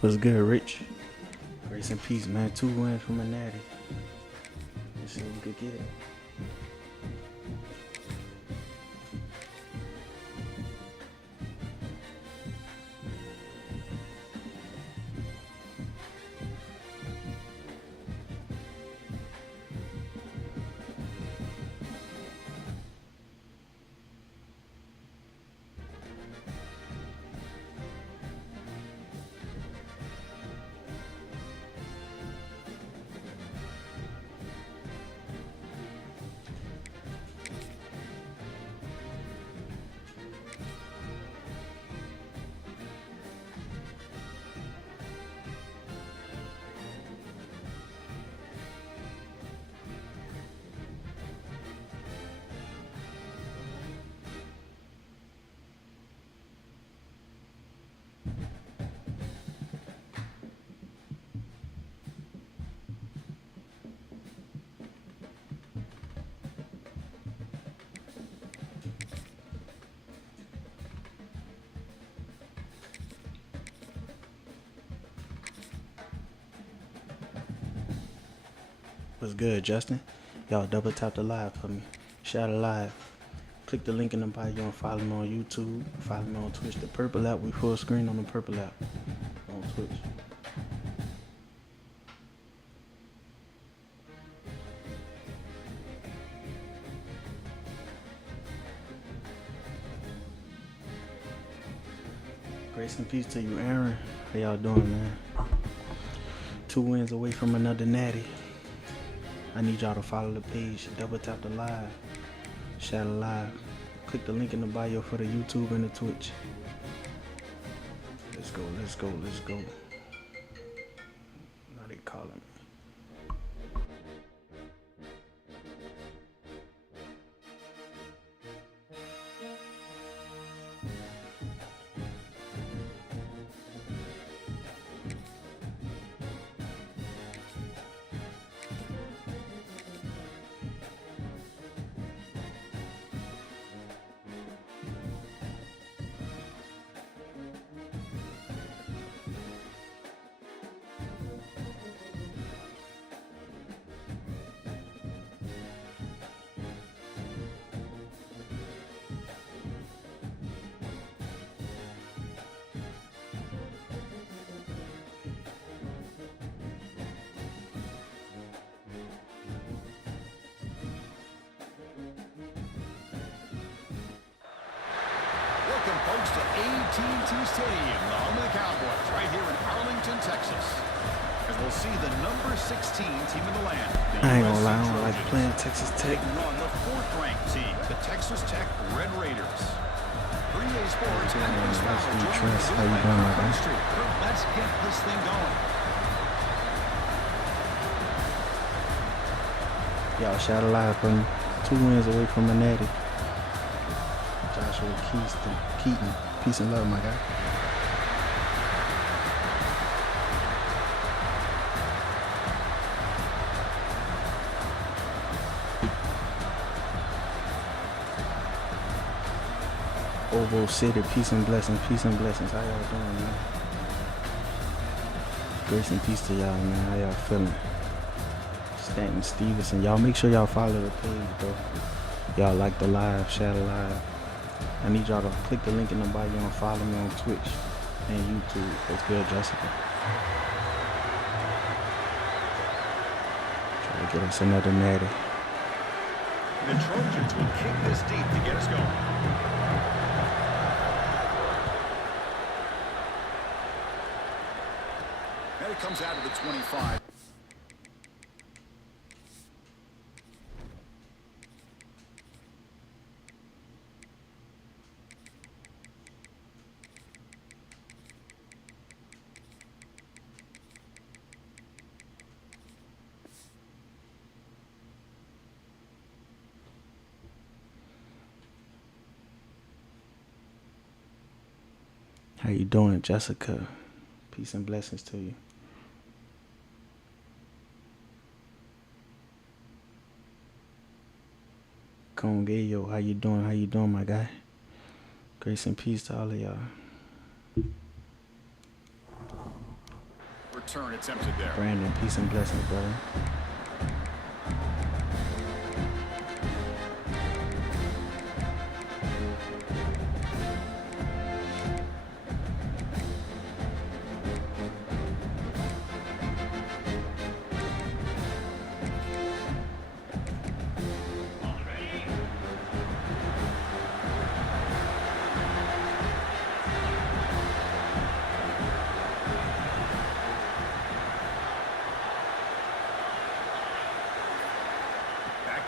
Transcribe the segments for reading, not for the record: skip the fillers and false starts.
What's good, Rich? Grace and peace, man. 2 wins from a natty. Let's see if we could get it. What's good, Justin? Y'all double tap the live for me. Share the live. Click the link in the bio and follow me on YouTube. Follow me on Twitch. The purple app, we full screen on the purple app on Twitch. Grace and peace to you, Aaron. How y'all doing, man? 2 wins away from another natty. I need y'all to follow the page, double tap the live, share the live, click the link in the bio for the YouTube and the Twitch. Let's go, let's go, let's go. Now they calling me. Welcome, folks, to AT&T Stadium, the home of the Cowboys, right here in Arlington, Texas. As we'll see the number 16 team in the land. I ain't gonna lie, I don't like playing Texas Tech. Taking on the 4th-ranked team, the Texas Tech Red Raiders. 3A Sports and Chris Fowler joining us How you doing, my guy? Street. Let's get this thing going. Y'all shout it live for me. 2 wins away from a natty. Joshua Keaton. Peace and love, my guy. Oval City, peace and blessings, peace and blessings. How y'all doing, man? Grace and peace to y'all, man. How y'all feeling? Stanton Stevenson. Y'all make sure y'all follow the page, bro. Y'all like the live, share the live. I need y'all to click the link in the bio and follow me on Twitch and YouTube. What's good, Jessica? Try to get us another natty. The Trojans will kick this deep to get us going. And it comes out of the 25. How you doing, Jessica? Peace and blessings to you. Congeyo, how you doing? How you doing, my guy? Grace and peace to all of y'all. return attempted there. Brandon, peace and blessings, brother.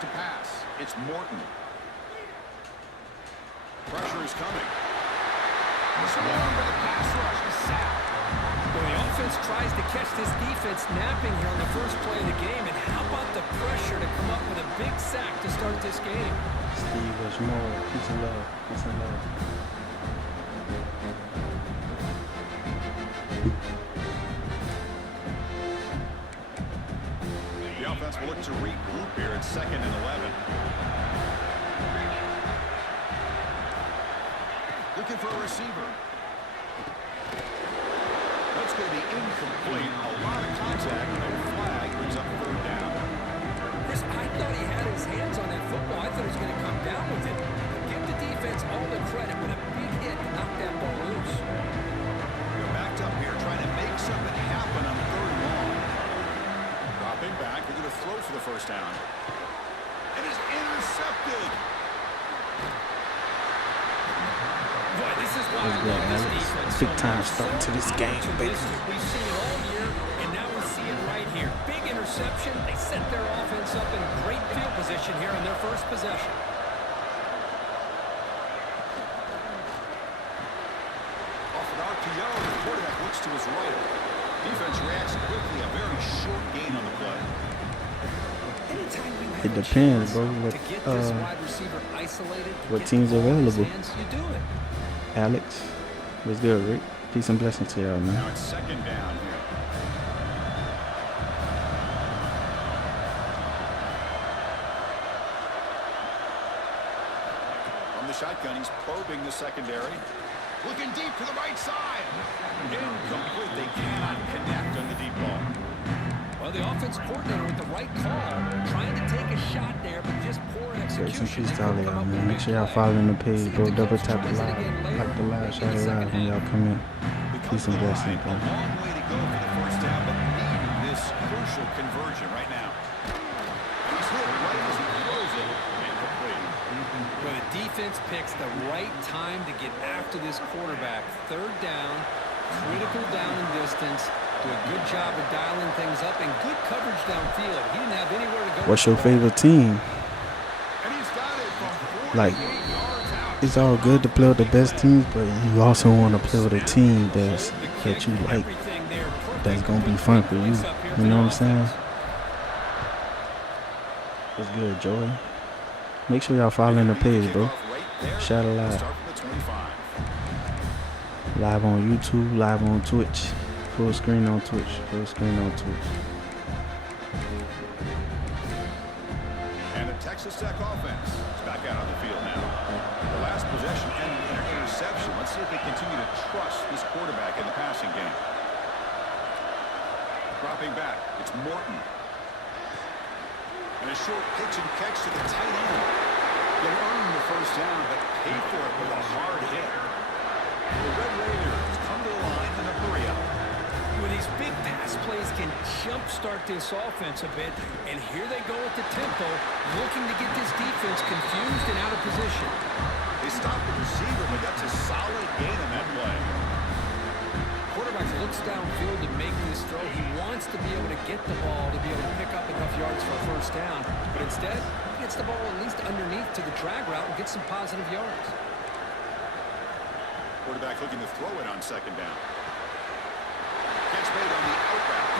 To pass. It's Morton. Pressure is coming. Swarmed by the pass rush is sacked. Well, the offense tries to catch this defense napping here on the first play of the game. And how about the pressure to come up with a big sack to start this game? Steve Rushmore, peace and love. Peace and love. The offense will look to regroup here at 2nd and 11. Looking for a receiver. That's going to be incomplete. A lot of contact. No flag. Brings up 3rd down. Chris, I thought he had his hands on that football. I thought he was going to come down with it. Give the defense all the credit, but a big hit to knock that ball loose. They're backed up here trying to make something happen on 3rd and long. Dropping back. They're going to throw for the first down. It is intercepted. Boy, this is why That's I good, love this Alex. defense. Big time start to this game, baby. We've seen it all year, and now we see it right here. Big interception. They set their offense up in great field position here on their first possession. Off an RPO, the quarterback looks to his right. Defense reacts quickly. A very short gain on the play. It depends, bro. What teams available? Alex, what's good, Rick? Peace and blessings to y'all, man. Now it's 2nd down here. From the shotgun, he's probing the secondary. Looking deep to the right side. Incomplete. They cannot connect on the deep ball. Well, the offense coordinator with the right call, trying to take a shot there, but just poor execution. Some peace to all of y'all, man. Make sure y'all following the page, bro. Double tap the live, like the live, share the live when y'all come in. Peace and blessings, bro. A long way to go for the first down, but needing this crucial conversion right now. And he's hit right as he throws it. Incomplete. Well, the defense picks the right time to get after this quarterback. 3rd down, critical down and distance. Do a good job of dialing things up and good coverage downfield. He didn't have anywhere to go. What's your favorite team? And he's got it from 48 Like, yards out. it's all good to play with the best teams, but you also want to play with a team that you like, that's gonna be fun for you. You know what I'm saying? What's good, Joy? Make sure y'all following the page, bro. Shout out live. Live on YouTube, live on Twitch. Full screen on Twitch. Full screen on Twitch. And the Texas Tech offense is back out on the field now. The last possession ended in an interception. Let's see if they continue to trust this quarterback in the passing game. Dropping back, it's Morton. And a short pitch and catch to the tight end. You'll earn the first down, but pay for it with a hard hit. The Red Raiders come to the line in a hurry up. Well, these big pass plays can jumpstart this offense a bit, and here they go at the tempo, looking to get this defense confused and out of position. They stopped the receiver, but that's a solid gain on that play. Quarterback looks downfield to make this throw. He wants to be able to get the ball to be able to pick up enough yards for a first down, but instead, he gets the ball at least underneath to the drag route and gets some positive yards. Quarterback looking to throw it on 2nd down. Catch made on the out route.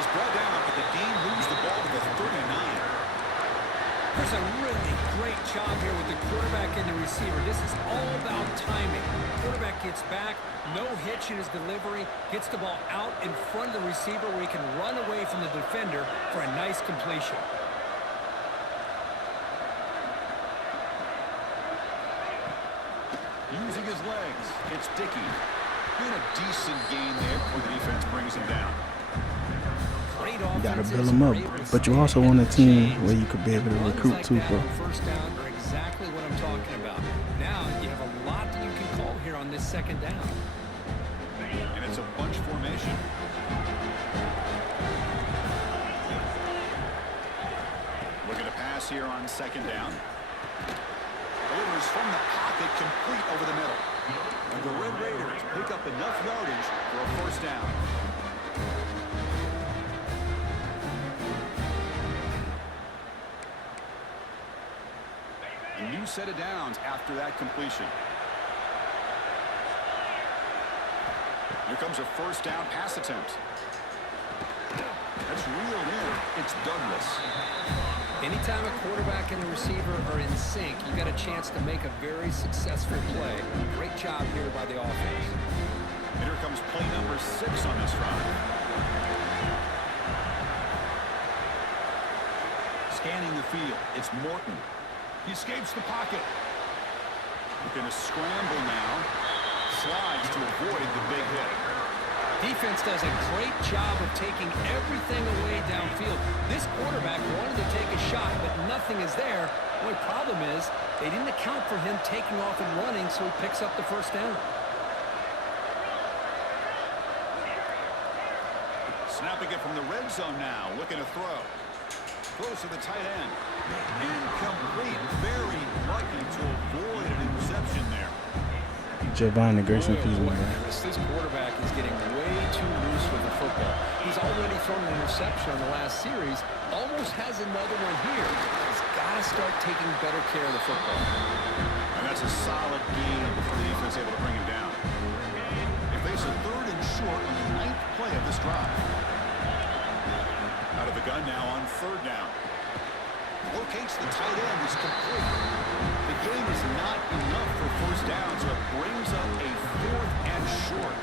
He's brought down, but the game moves the ball to the 39. There's a really great job here with the quarterback and the receiver. This is all about timing. Quarterback gets back, no hitch in his delivery, gets the ball out in front of the receiver where he can run away from the defender for a nice completion. Using his legs, it's Dickey. Doing a decent gain there before the defense brings him down. You gotta offenses build them are up, able to but you stay also ahead want a of the team chains. where you could be able to Runs recruit like too, that bro. on first down are exactly what I'm talking about. Now you have a lot that you can call here on this second down. And it's a bunch formation. Looking to pass here on second down. Delivers from the pocket, complete over the middle. And the Red Raiders pick up enough yardage for a first down. A new set of downs after that completion. Here comes a first down pass attempt. That's reeled in. It's Douglas. Anytime a quarterback and a receiver are in sync, you got a chance to make a very successful play. Great job here by the offense. And here comes play number 6 on this drive. Scanning the field, it's Morton. He escapes the pocket. Looking to scramble now. Slides to avoid the big hit. Defense does a great job of taking everything away downfield. This quarterback wanted to take a shot, but nothing is there. The only problem is they didn't account for him taking off and running, so he picks up the first down. Snapping it from the red zone now. Looking to throw. Throws to the tight end. Incomplete. Very lucky to avoid an interception there. Javon Grayson Boy, Peace, oh boy, man. This quarterback is getting way too loose with the football. He's already thrown an interception on the last series. Almost has another one here. He's got to start taking better care of the football. And that's a solid game before the defense able to bring him down. They face a third and short on the 9th play of this drive. Out of the gun now on third down. Locates the tight end. Is complete. The game is not enough for first down, so it brings up a 4th and short.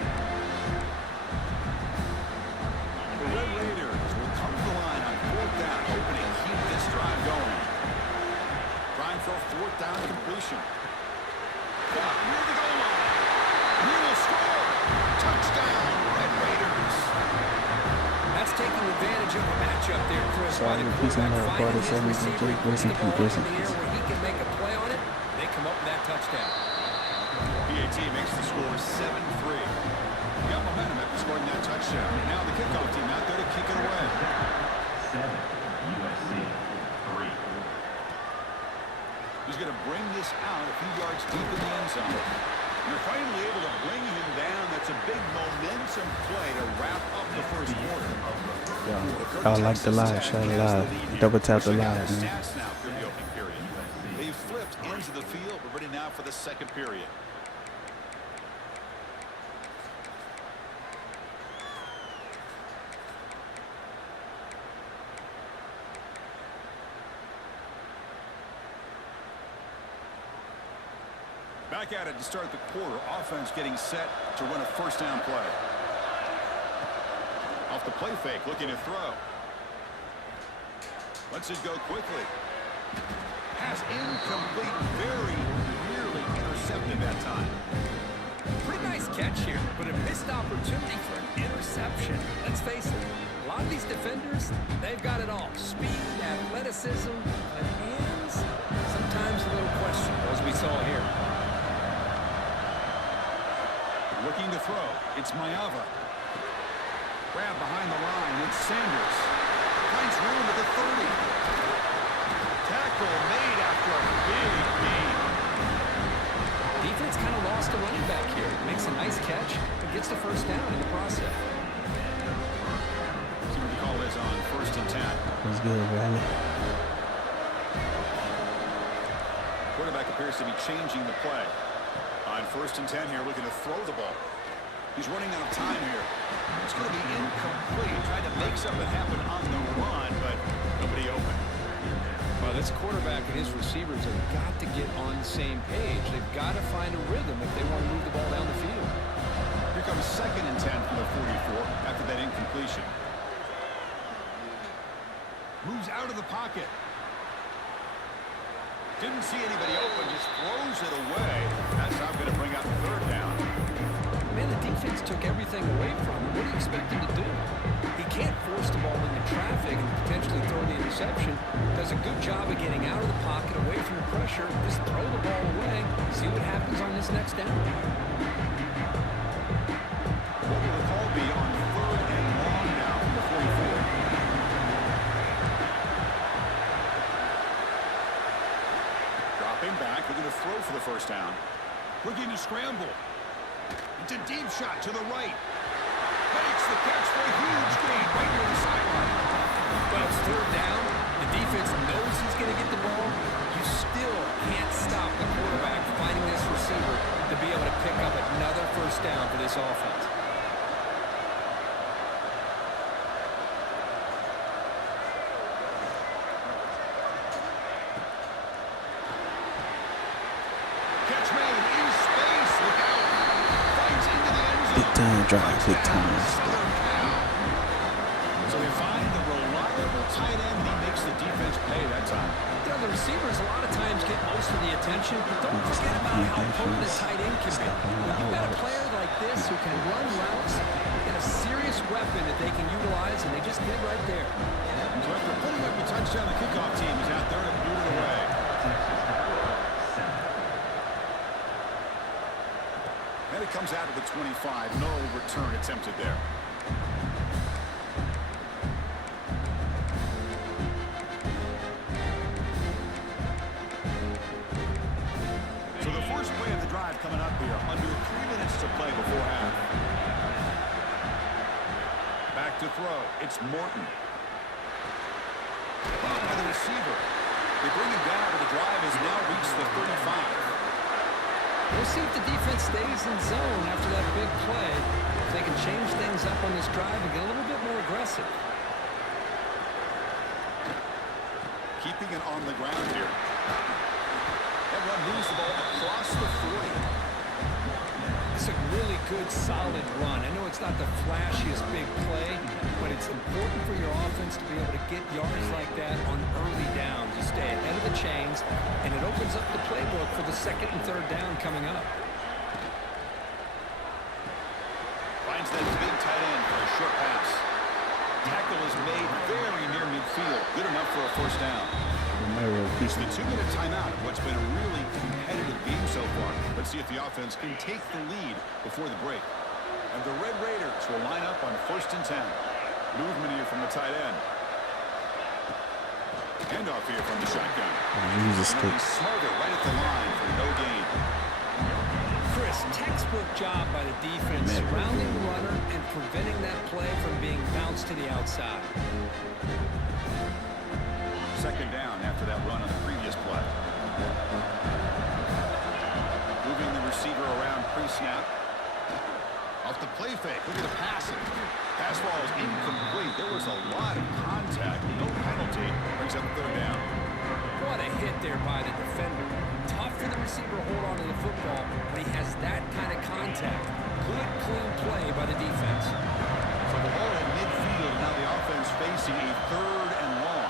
The Red Raiders will come to the line on 4th down, hoping to keep this drive going. Trying for a 4th down completion. Caught near the goal line. He will score. Touchdown, Red Raiders. That's taking advantage of the matchup there, Chris. Sorry, By the peace and quarterback love, finding brother. his 70 receiver, he puts Grayson the ball Peace, up in the Grayson air Peace. where he can make a play on it. They come up with that touchdown. PAT makes the score 7-3. Got momentum after scoring that touchdown. Now the kickoff team out there to kick it away. 7, USC 3. He's going to bring this out a few yards deep in the end zone. You're finally able to bring him down. That's a big momentum play to wrap up the first quarter. Yeah, I like the live, share the live, double tap the live, man. Stats now through the opening period. They've flipped into the field. We're ready now for the second period. Back at it to start the quarter. Offense getting set to run a first down play. Off the play fake, looking to throw. Lets it go quickly. Pass incomplete, very nearly intercepted that time. Pretty nice catch here, but a missed opportunity for an interception. Let's face it, a lot of these defenders, they've got it all. Speed, athleticism, and hands, sometimes a little questionable, as we saw here. Looking to throw. It's Mayava. Grab behind the line. It's Sanders. Finds room at the 30. Tackle made after a big gain. Defense kind of lost a running back here. Makes a nice catch, but gets the first down in the process. See what the call is on 1st and 10. That's good, Riley. Quarterback appears to be changing the play. On 1st and 10 here, looking to throw the ball. He's running out of time here. It's going to be incomplete. Trying to make something happen on the run, but nobody open. Well, this quarterback and his receivers have got to get on the same page. They've got to find a rhythm if they want to move the ball down the field. Here comes 2nd and 10 from the 44 after that incompletion. Moves out of the pocket. Didn't see anybody open, just throws it away. That's not going to bring out the 3rd down. Man, the defense took everything away from him. What do you expect him to do? He can't force the ball into traffic and potentially throw the interception. Does a good job of getting out of the pocket, away from the pressure. Just throw the ball away. See what happens on this next down. What will the call be on 3rd and long now from the 44? Dropping back, we're going to throw for the first down. Looking to scramble. It's a deep shot to the right. Makes the catch for a huge gain right near the sideline. Well, it's 3rd down. The defense knows he's going to get the ball. You still can't stop the quarterback finding this receiver to be able to pick up another first down for this offense. Catch made in space. Look out. Finds into the end zone. Big time drive, big time. So they find the reliable tight end. He makes the defense pay that time. You know, the receivers a lot of times get most of the attention, but don't forget about how potent the tight end can be. When you've got a player like this who can run routes, and a serious weapon that they can utilize, and they just did right there. So after putting up a touchdown, the kickoff team is out there to boot it away. And it comes out of the 25. No return attempted there. So the first play of the drive coming up here. Under 3 minutes to play before half. Back to throw. It's Morton. Caught by the receiver. They bring him down, but the drive has now reached the 35. We'll see if the defense stays in zone after that big play. If they can change things up on this drive and get a little bit more aggressive. Keeping it on the ground here. That run moves the ball across the 40. It's a really good, solid run. I know it's not the flashiest big play, but it's important for your offense to be able to get yards like that on early downs. You stay ahead of the chains, and it opens up the playbook for the 2nd and 3rd down coming up. Finds that big tight end for a short pass. Tackle is made very near midfield. Good enough for a first down. It's the 2-minute timeout of what's been a really competitive game so far. Let's see if the offense can take the lead before the break. And the Red Raiders will line up on 1st and 10. Movement here from the tight end. Handoff here from the shotgun. Jesus, and he's smarter right at the line for no gain. Chris, textbook job by the defense surrounding the runner and preventing that play from being bounced to the outside. 2nd down after that run on the previous play. Moving the receiver around pre-snap. Off the play fake. Look at the passing. Pass ball is incomplete. There was a lot of contact. No penalty. Brings up 3rd down. What a hit there by the defender. Tough for the receiver to hold on to the football, but he has that kind of contact. Good, clean play by the defense. So the ball in midfield. Now the offense facing a 3rd and long.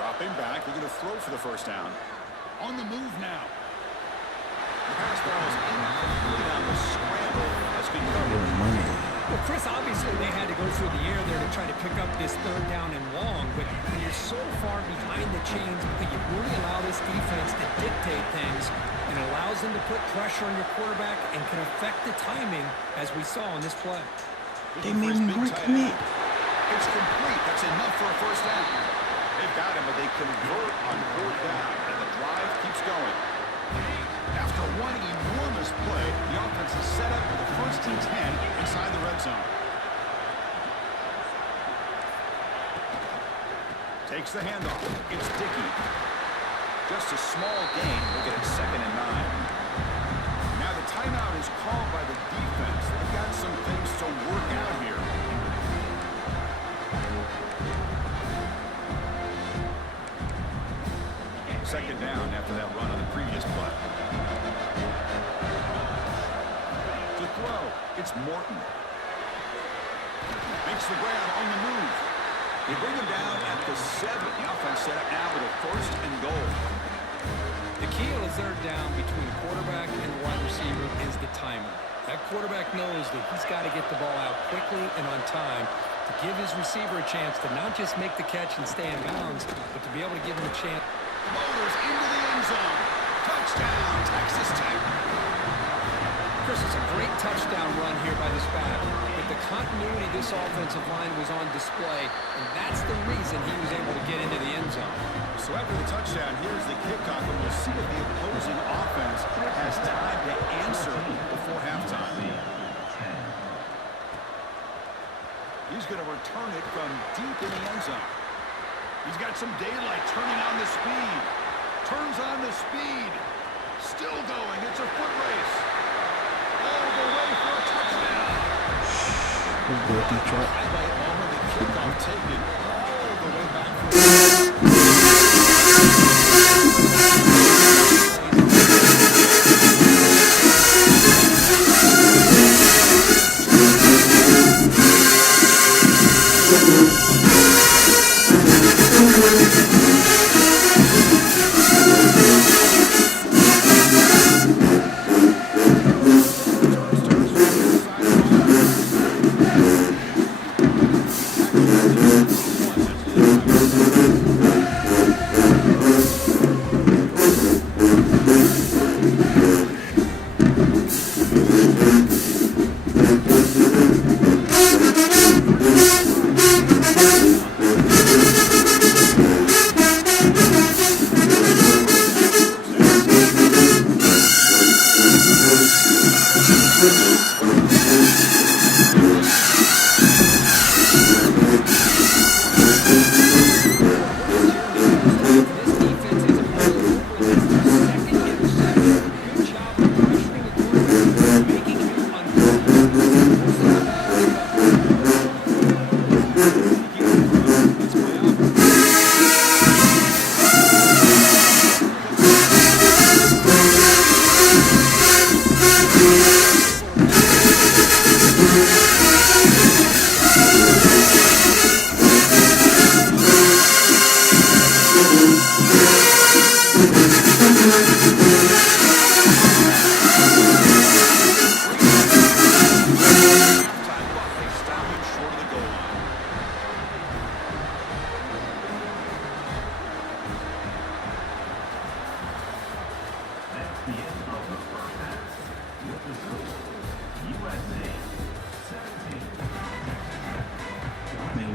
Dropping back. They're going to throw for the first down. On the move now. The pass ball is incomplete on the scramble. That's been covered. Well, Chris, obviously they had to go through the air there to try to pick up this 3rd down and long, but when you're so far behind the chains, you really allow this defense to dictate things, and it allows them to put pressure on your quarterback and can affect the timing, as we saw on this play. They made me work on it. It's complete. That's enough for a first down. They've got him, but they convert on 4th down, and the drive keeps going. After one enormous play, the offense is set up for the 1st and 10 inside the red zone. Takes the handoff. It's Dickey. Just a small gain. We'll get it 2nd and 9. Now the timeout is called by the defense. They've got some things to work out here. Second down after that run on the previous play. To throw, it's Morton. Makes the grab on the move. They bring him down at the 7. The offense set up now with a 1st and goal. The key on a third down between the quarterback and the wide receiver is the timing. That quarterback knows that he's got to get the ball out quickly and on time to give his receiver a chance to not just make the catch and stay in bounds, but to be able to give him a chance. Motors into the end zone. Touchdown, Texas Tech. Chris, it's a great touchdown run here by this back. But the continuity of this offensive line was on display, and that's the reason he was able to get into the end zone. So after the touchdown, here's the kickoff, and we'll see if the opposing offense has time to answer before halftime. He's going to return it from deep in the end zone. He's got some daylight, turning on the speed. Turns on the speed. Still going. It's a foot race. All the way for a touchdown. Good Detroit. Highlight moment, the kickoff taken all the way back from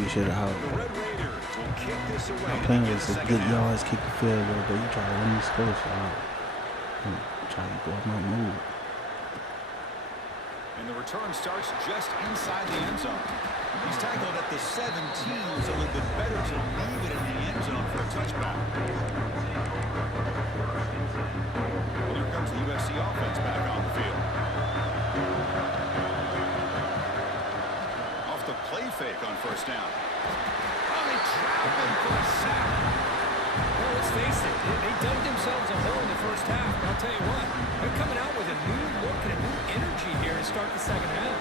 Should have. My plan was to get yards, kick the field goal, but you try to win the score, so I'm trying to go up my move. And the return starts just inside the end zone. He's tackled at the 17. It's a little bit better to leave it in the end zone for a touchback. Well, here comes the USC offense back on the field. Off the play fake on first down. Oh, they trap him for a sack. Well, let's face it, they dug themselves a hole in the first half. But I'll tell you what, they're coming out with a new look and a new energy here to start the second half.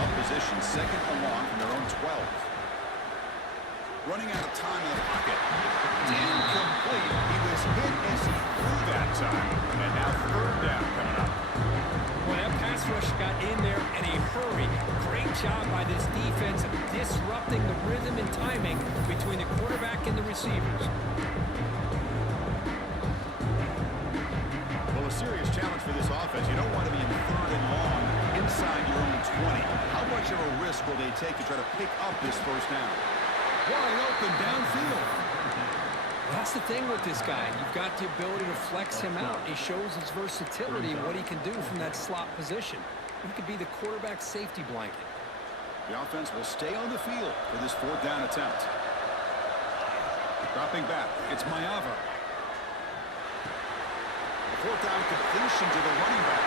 Up position, second and long from their own 12. Running out of time in the pocket. Incomplete. He was hit as he threw that time. And now third down coming up. Well, that pass rush got in there in a hurry. Great job by this defense of disrupting the rhythm and timing between the quarterback and the receivers. Well, a serious challenge for this offense. You don't want to be in third and long inside your own 20. How much of a risk will they take to try to pick up this first down? Wide open downfield. That's the thing with this guy. You've got the ability to flex him out. He shows his versatility and what he can do from that slot position. He could be the quarterback safety blanket. The offense will stay on the field for this fourth down attempt. Dropping back, it's Mayava. Fourth down completion to the running back.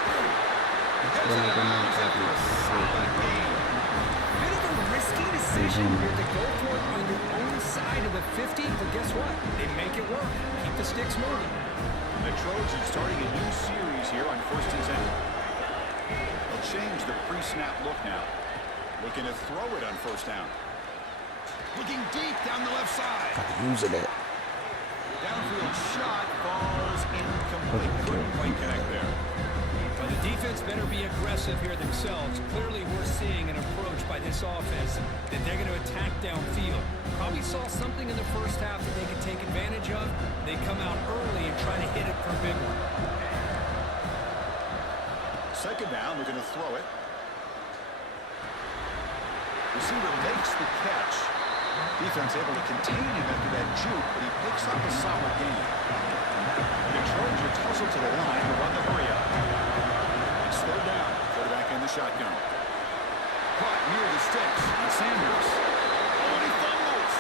Bit of a risky decision here to go for it on your own side of the 50, but guess what? They make it work. Keep the sticks moving. The Trojans starting a new series here on 1st and 10. They'll change the pre-snap look now. Looking to throw it on first down. Looking deep down the left side. Using it. Downfield shot falls incomplete. Couldn't quite connect there. Well, the defense better be aggressive here themselves. Clearly, we're seeing an approach by this offense that they're going to attack downfield. Probably saw something in the first half that they could take advantage of. They come out early and try to hit it for a big one. Second down, they're going to throw it. Receiver makes the catch. Defense able to contain him after that juke, but he picks up a solid gain. The Trojans hustle to the line to run the hurry up. It's third down. Quarterback in the shotgun. Caught near the sticks. And Sanders. Oh, and he fumbles.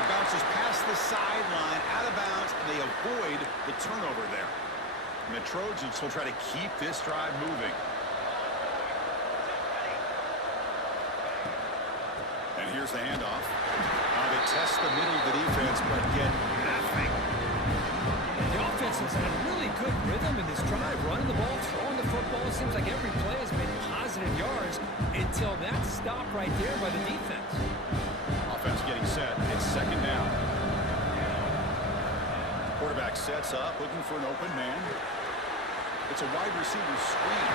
It bounces past the sideline, out of bounds, and they avoid the turnover there. And the Trojans will try to keep this drive moving. And here's the handoff. They test the middle of the defense, but get nothing. The offense has had a really good rhythm in this drive, running the ball, throwing the football. It seems like every play has been positive yards until that stop right there by the defense. Offense getting set. It's second down. Quarterback sets up, looking for an open man. It's a wide receiver screen.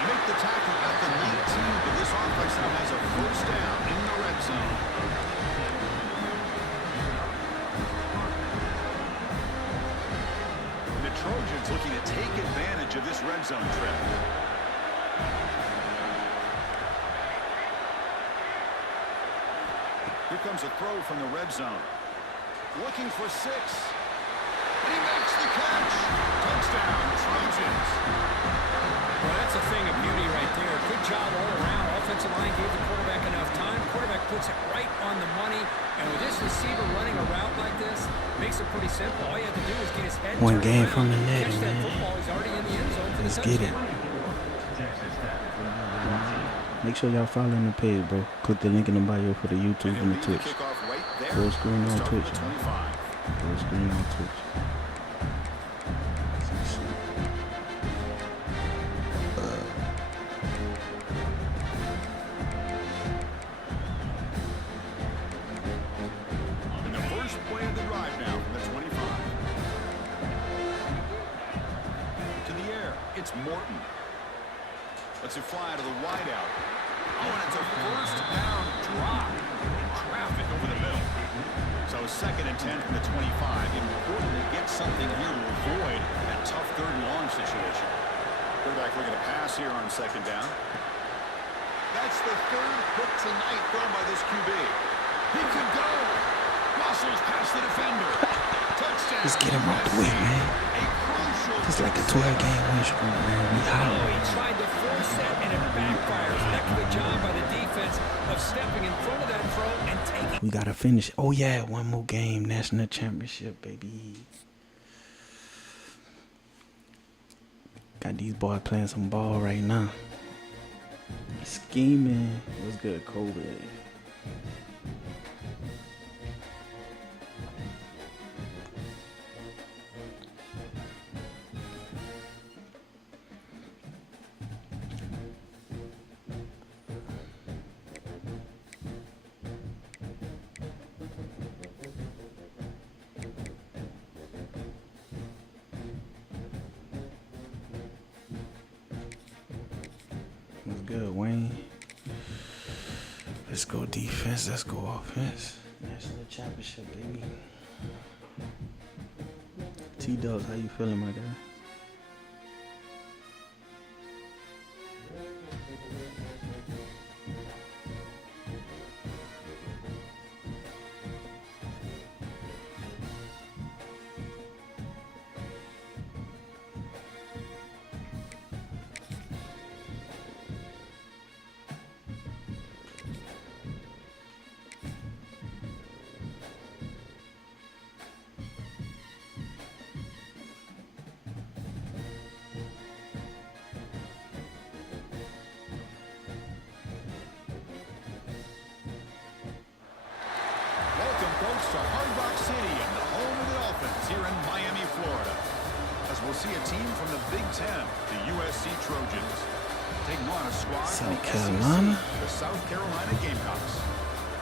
They make the tackle at the 19, but this offense now has a first down in the red zone. The Trojans looking to take advantage of this red zone trip. Here comes a throw from the red zone. Looking for 6. And he makes the catch. Touchdown, Trojans. Well, that's a thing of beauty right there. Good job all around. Offensive line gave the quarterback enough time. Quarterback puts it right on the money. And with this receiver running a route like this, makes it pretty simple. All you have to do is get his head One game around, from the netty, catch that man. football. He's already in the end zone for the Let's touchdown. get it. Make sure y'all following the page, bro. Click the link in the bio for the YouTube and the Twitch. Kickoff right there. Full screen on Start Twitch. with 25. Full screen on Twitch. And the first play of the drive now from the 25. To the air, it's Morton. Lets it fly to the wideout. Oh, and it's a first down drop in traffic over the middle. So second and 10 from the 25. Important to get something here to avoid that tough third and long situation. Quarterback looking to pass here on second down. That's the third pick tonight thrown by this QB. He could go. Muscles past the defender. Touchdown. Let's get him out the way, man. A crucial. It's like a 12-game win streak, man. We Oh, hot. he tried to force that, and it backfires. Heck of a job by the defense of stepping in front of that throw and taking. We gotta finish. Oh yeah, one more game, national championship, baby. Got these boys playing some ball right now. Scheming. What's good, COVID? What's good, Wayne? Let's go defense. Let's go offense. National championship, baby. T-Dubs, how you feeling, my guy? Welcome, folks, to Hard Rock City and the home of the Dolphins here in Miami, Florida. As we'll see a team from the Big Ten, the USC Trojans, taking on a squad from South the Carolina? SEC, the South Carolina Gamecocks.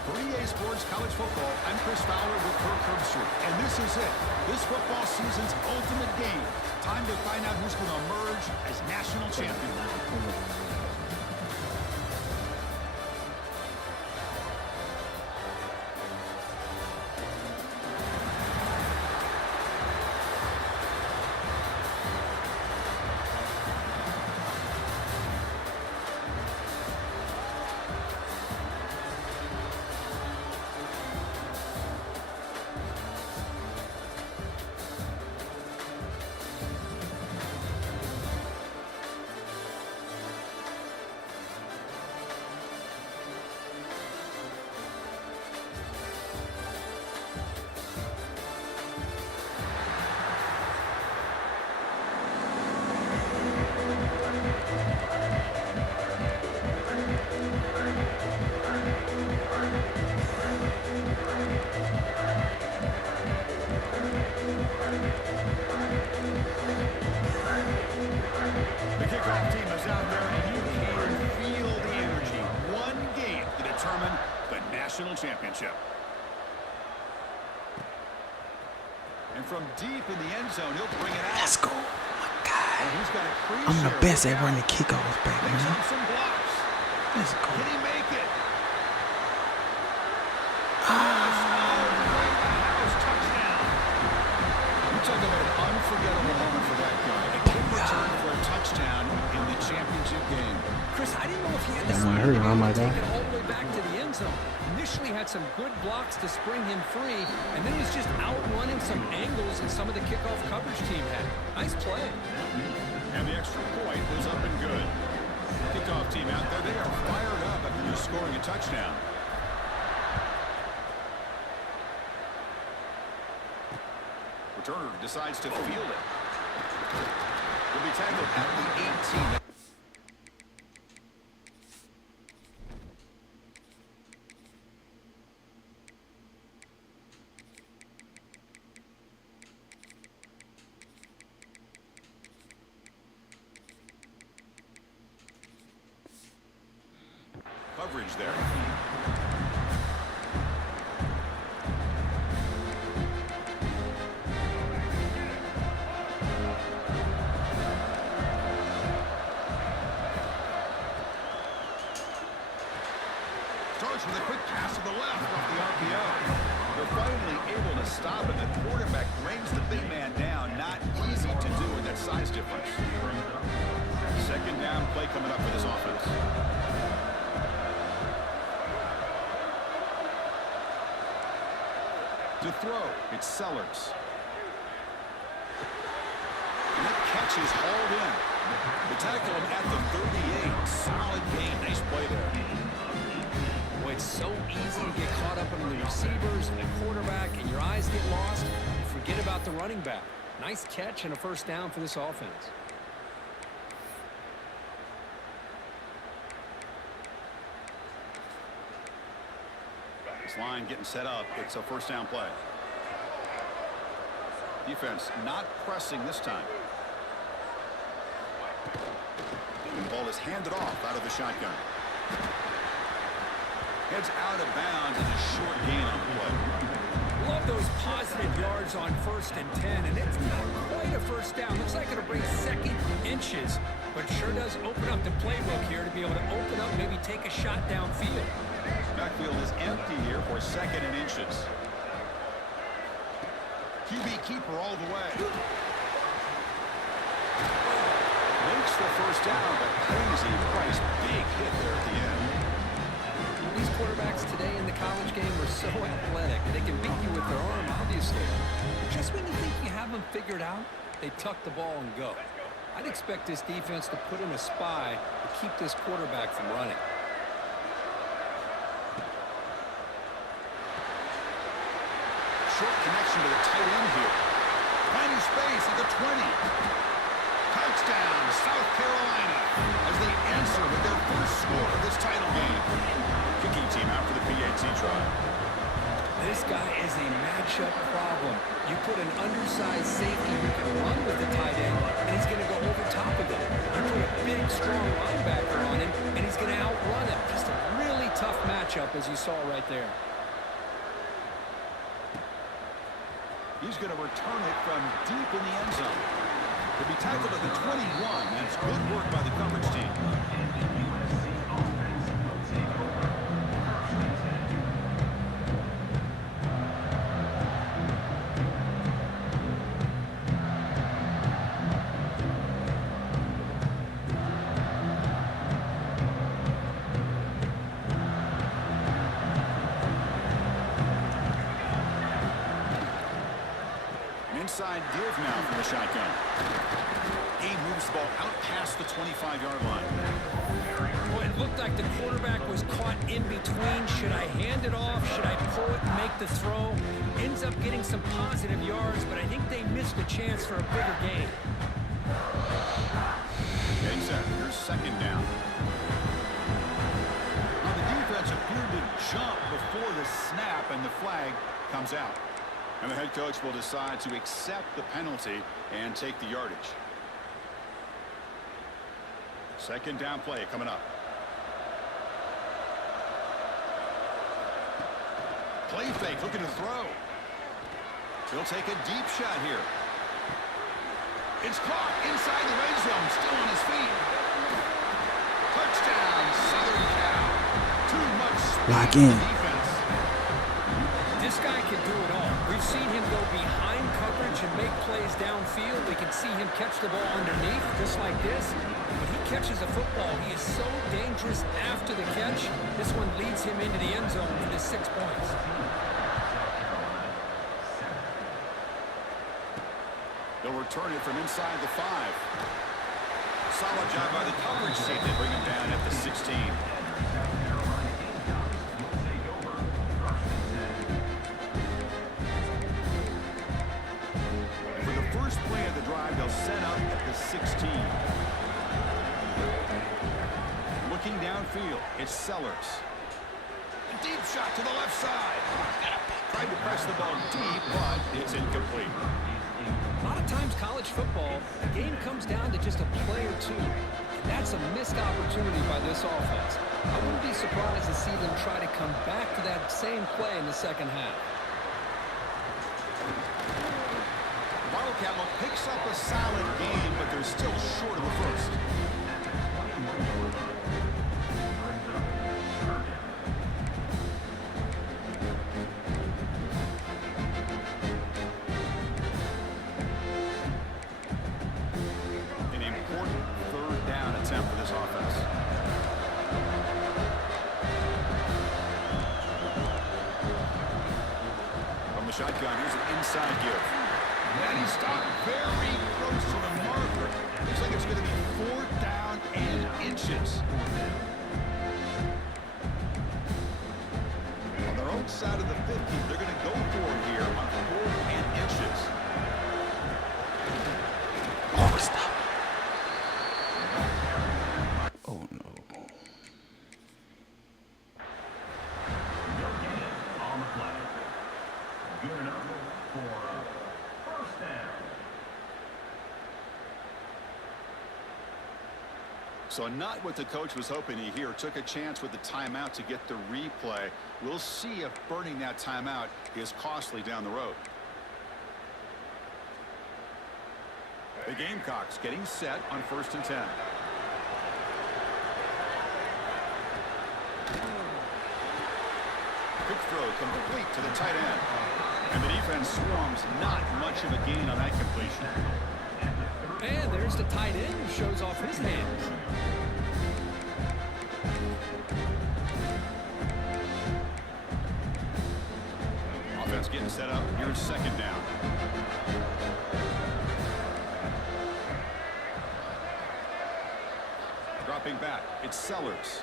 For EA Sports College Football, I'm Chris Fowler with Kirk Herbstreit, and this is it. This football season's ultimate game. Time to find out who's going to emerge as national champion. Championship. And from deep in the end zone, he'll bring it out. Let's go. Oh my God. And he's got a I'm the best at running kickoffs, baby, man. Some blocks. Let's go. Can he make it? Touchdown. You talk about an unforgettable moment for that guy. A kick return for a touchdown in the championship game. Chris, I didn't know if he had That one hurt, huh, my guy? taken all the way back to the end zone. Initially had some good blocks to spring him free, and then was just outrunning some angles that some of the kickoff coverage team had. Nice play. And the extra point was up and good. Kickoff team out there, they are fired up after just scoring a touchdown. Returner decides to field it. Will be tackled at the 18. Coverage there. Starts with a quick pass to the left off the RPO. They're finally able to stop it. The quarterback brings the big man down. Not easy to do with that size difference. Second down play coming up for this offense. To throw, it's Sellers. And that catch is hauled in. They tackle him at the 38. Solid game. Nice play there. Boy, it's so easy to get caught up in the receivers and the quarterback, and your eyes get lost. You forget about the running back. Nice catch and a first down for this offense. Line getting set up. It's a first down play. Defense not pressing this time. And the ball is handed off out of the shotgun. Heads out of bounds and a short gain on the play. Love those positive yards on 1st and 10, and it's not quite a first down. Looks like it'll bring second inches, but sure does open up the playbook here to be able to open up, maybe take a shot downfield. Backfield is empty here for 2nd and inches. QB keeper all the way. Makes the first down, but crazy price. Big hit there at the end. These quarterbacks today in the college game are so athletic. They can beat you with their arm, obviously. Just when you think you have them figured out, they tuck the ball and go. I'd expect this defense to put in a spy to keep this quarterback from running. Short connection to the tight end here. Finding space at the 20. Touchdown, South Carolina, as they answer with their first score of this title game. Kicking team out for the PAT try. This guy is a matchup problem. You put an undersized safety who can run with the tight end, and he's going to go over top of it. You put a big, strong linebacker on him, and he's going to outrun him. Just a really tough matchup. matchup, as you saw right there. He's going to return it from deep in the end zone. To be tackled at the 21. That's good work by the coverage team. Inside give now from the shotgun. He moves the ball out past the 25-yard line. Boy, it looked like the quarterback was caught in between. Should I hand it off? Should I pull it and make the throw? Ends up getting some positive yards, but I think they missed a chance for a bigger gain. Getting set. Here's second down. Now the defense appeared to jump before the snap, and the flag comes out. And the head coach will decide to accept the penalty and take the yardage. Second down play coming up. Play fake, looking to throw. He'll take a deep shot here. It's caught inside the red zone, still on his feet. Touchdown, Southern Cal. Too much Lock in. defense. This guy can do it all. We've seen him go behind coverage and make plays downfield. We can see him catch the ball underneath, just like this. When he catches a football, he is so dangerous after the catch. This one leads him into the end zone for the 6 points. They'll return it from inside the 5. Solid job by the coverage team. They bring him down at the 16. For the first play of the drive, they'll set up at the 16. Looking downfield, it's Sellers. A deep shot to the left side. Tried to press the ball deep, but it's incomplete. A lot of times college football, the game comes down to just a play or two. And that's a missed opportunity by this offense. I wouldn't be surprised to see them try to come back to that same play in the second half. Wildcat picks up a solid game, but they're still short of the first. An important third down attempt for this offense. From the shotgun, here's an inside give. And he stopped very close to the marker. Looks like it's going to be 4th down and inches. On their own side of the 50, they're going to go for it here on 4th and inches. Oh, stop. Oh, no. No gain on the play. Good enough for first down. So not what the coach was hoping to hear. Took a chance with the timeout to get the replay. We'll see if burning that timeout is costly down the road. The Gamecocks getting set on 1st and 10. Quick throw complete to the tight end. And the defense swarms, not much of a gain on that completion. And there's the tight end who shows off his hands. Offense getting set up. Here's second down. Dropping back, it's Sellers.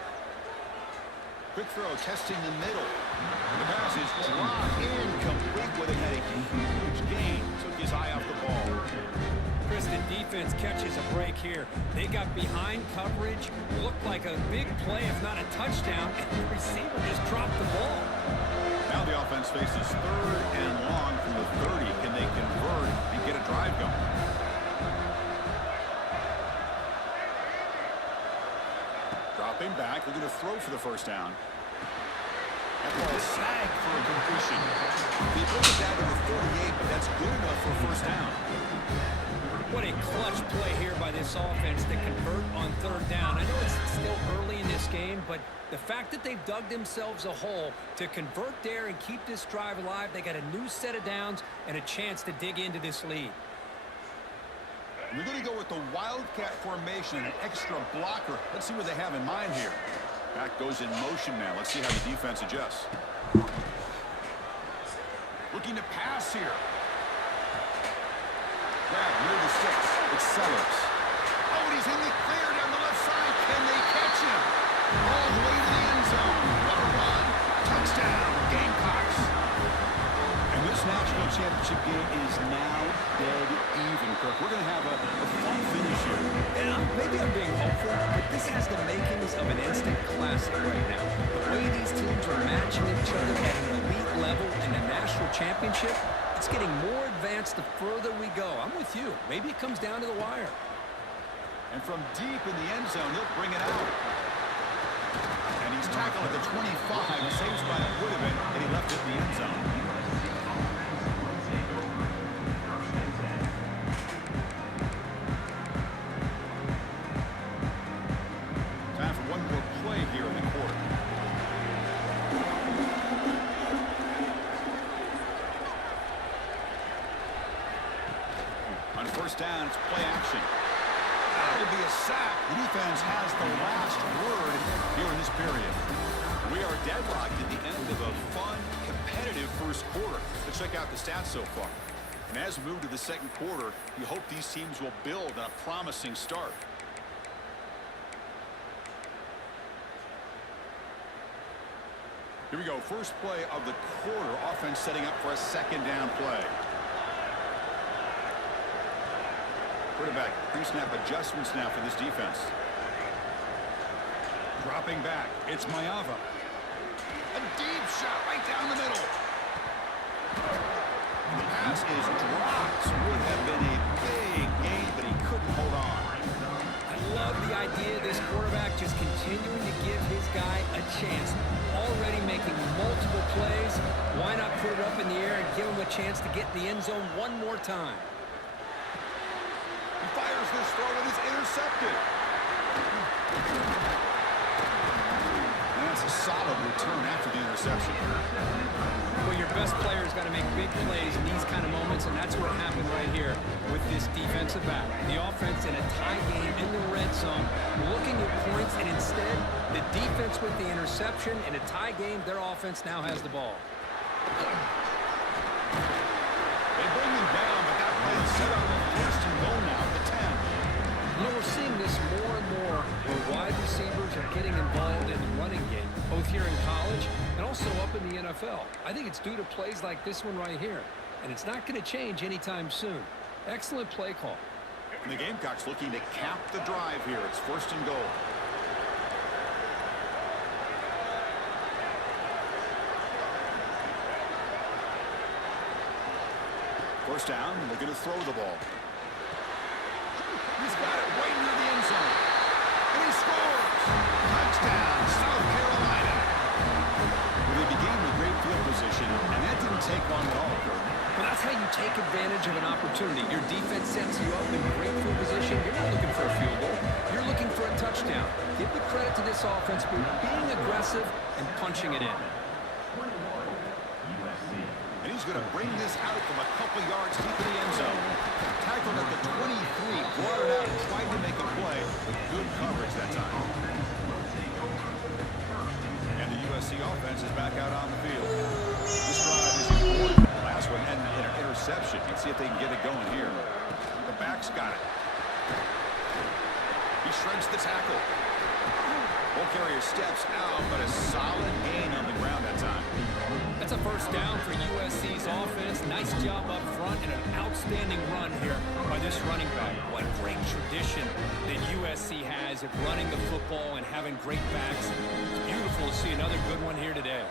Quick throw, testing the middle. The pass is dropped incomplete with a huge gain. Took his eye off the ball. Chris, the defense catches a break here. They got behind coverage, looked like a big play, if not a touchdown, and the receiver just dropped the ball. Now the offense faces 3rd and long from the 30. Can they convert and get a drive going? Dropping back, looking to throw for the first down. sag for a completion. They put it down to the 38, but that's good enough for a first down. What a clutch play here by this offense to convert on third down. I know it's still early in this game, but the fact that they've dug themselves a hole to convert there and keep this drive alive, they got a new set of downs and a chance to dig into this lead. We're going to go with the Wildcat formation, an extra blocker. Let's see what they have in mind here. Back goes in motion now. Let's see how the defense adjusts. Looking to pass here. Grab near the 6. It's Sellers. Oh, and he's in the clear down the left side. Can they catch him? All the way to the end zone. What a run. Touchdown, Gamecocks. And this national championship game is now dead even, Kirk. We're going to have a fun finish here. Yeah, maybe I'm being hopeful, but this has the makings of an instant classic right now. The way these teams are matching each other at an elite level in the national championship, it's getting more advanced the further we go. I'm with you. Maybe it comes down to the wire. And from deep in the end zone, he'll bring it out. And he's tackled at the 25. The same spot it would have been, and he left it in the end zone. Time for one more play here in the quarter. On first down, it's play action. That'll be a sack. The defense has the last word here in this period. We are deadlocked at the end of a fun, competitive first quarter. Let's check out the stats so far. And as we move to the second quarter, you hope these teams will build on a promising start. Here we go. First play of the quarter. Offense setting up for a second down play. Quarterback, pre-snap adjustments now for this defense. Dropping back, it's Mayava. A deep shot right down the middle. The pass is dropped. Would have been a big gain, but he couldn't hold on. I love the idea of this quarterback just continuing to give his guy a chance. Already making multiple plays. Why not put it up in the air and give him a chance to get in the end zone one more time? He fires this throw and is intercepted. And that's a solid return after the interception. Well, your best player's got to make big plays in these kind of moments, and that's what happened right here with this defensive back. The offense in a tie game in the red zone, looking at points, and instead, the defense with the interception. In a tie game, their offense now has the ball. They bring him down, but that play is set up a first and goal now at the 10. You know, we're seeing this more and more where wide receivers are getting involved in the running game, both here in college and also up in the NFL. I think it's due to plays like this one right here, and it's not going to change anytime soon. Excellent play call. And the Gamecocks looking to cap the drive here. It's first and goal. First down, looking to throw the ball. He's got it right near the end zone. And he scores! Touchdown, South Carolina. Well, they began with great field position, and that didn't take long at all. Well, that's how you take advantage of an opportunity. Your defense sets you up in great field position. You're not looking for a field goal. You're looking for a touchdown. Give the credit to this offense for being aggressive and punching it in. And he's going to bring this out from a couple yards deep in the end zone. Tackled at the 23, brought it out and tried to make a play with good coverage that time. And the USC offense is back out on the field. This drive is important. Last one and an interception. Let's see if they can get it going here. The back's got it. He shreds the tackle. Ball carrier steps out, but a solid gain on the ground that time. That's a first down for USC's offense. Nice job up front and an outstanding run here by this running back. What great tradition that USC has at running the football and having great backs. It's beautiful to see another good one here today.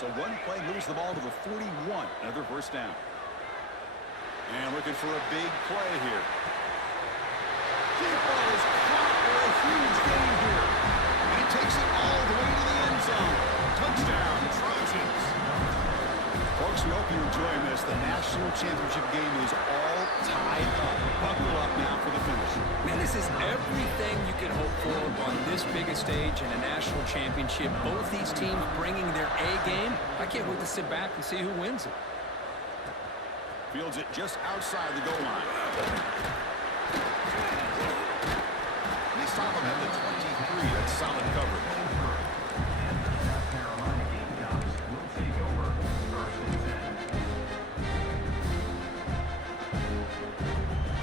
So one play moves the ball to the 41. Another first down. And looking for a big play here. Deep ball is caught for a huge gain here. And he takes it all the way to the end zone. Touchdown, Trojan. we hope you're enjoying this. The national championship game is all tied up. Buckle up now for the finish. Man, this is everything you can hope for on this biggest stage in a national championship. Both these teams bringing their A game. I can't wait to sit back and see who wins it. Fields it just outside the goal line. They stop him at the 23. That's solid coverage.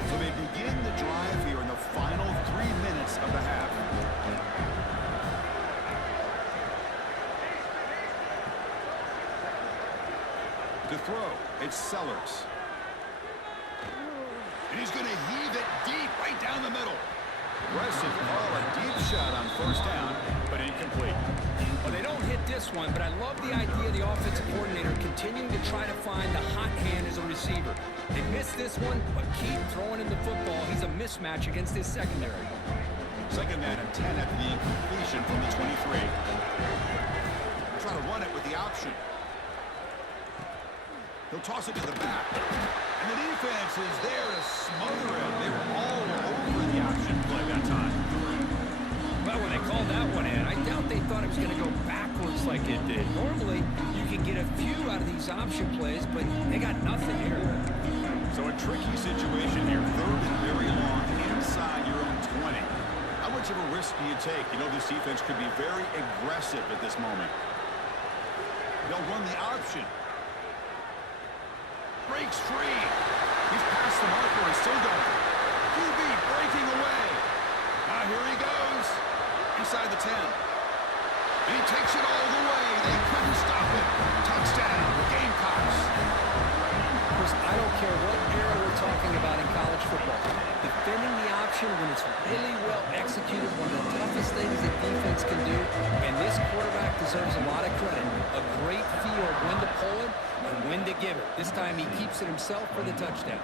So they begin the drive here in the final 3 minutes of the half. To throw, it's Sellers. And he's going to heave it deep right down the middle. Aggressive call, a deep shot on first down, but incomplete. Well, they don't hit this one, but I love the idea of the offensive coordinator continuing to try to find the hot hand as a receiver. They missed this one, but keep throwing him the football. He's a mismatch against his secondary. Second down and 10 after the incompletion from the 23. Try to run it with the option. He'll toss it to the back. And the defense is there to smother it. They were all over the option play that time. Well, when they called that one in, I doubt they thought it was going to go backwards like it did. Normally, you can get a few out of these option plays, but they got nothing here. So a tricky situation here. Third and very long inside your own 20. How much of a risk do you take? You know this defense could be very aggressive at this moment. They'll run the option. Breaks free. He's past the marker. He's still going. QB breaking away. Now here he goes. Inside the 10. And he takes it all the way. They couldn't stop it. Touchdown. Gamecocks. Chris, I don't care what era we're talking about in college football. Defending the option when it's really well executed, one of the toughest things that defense can do, and this quarterback deserves a lot of credit. A great feel of when to pull it and when to give it. This time he keeps it himself for the touchdown.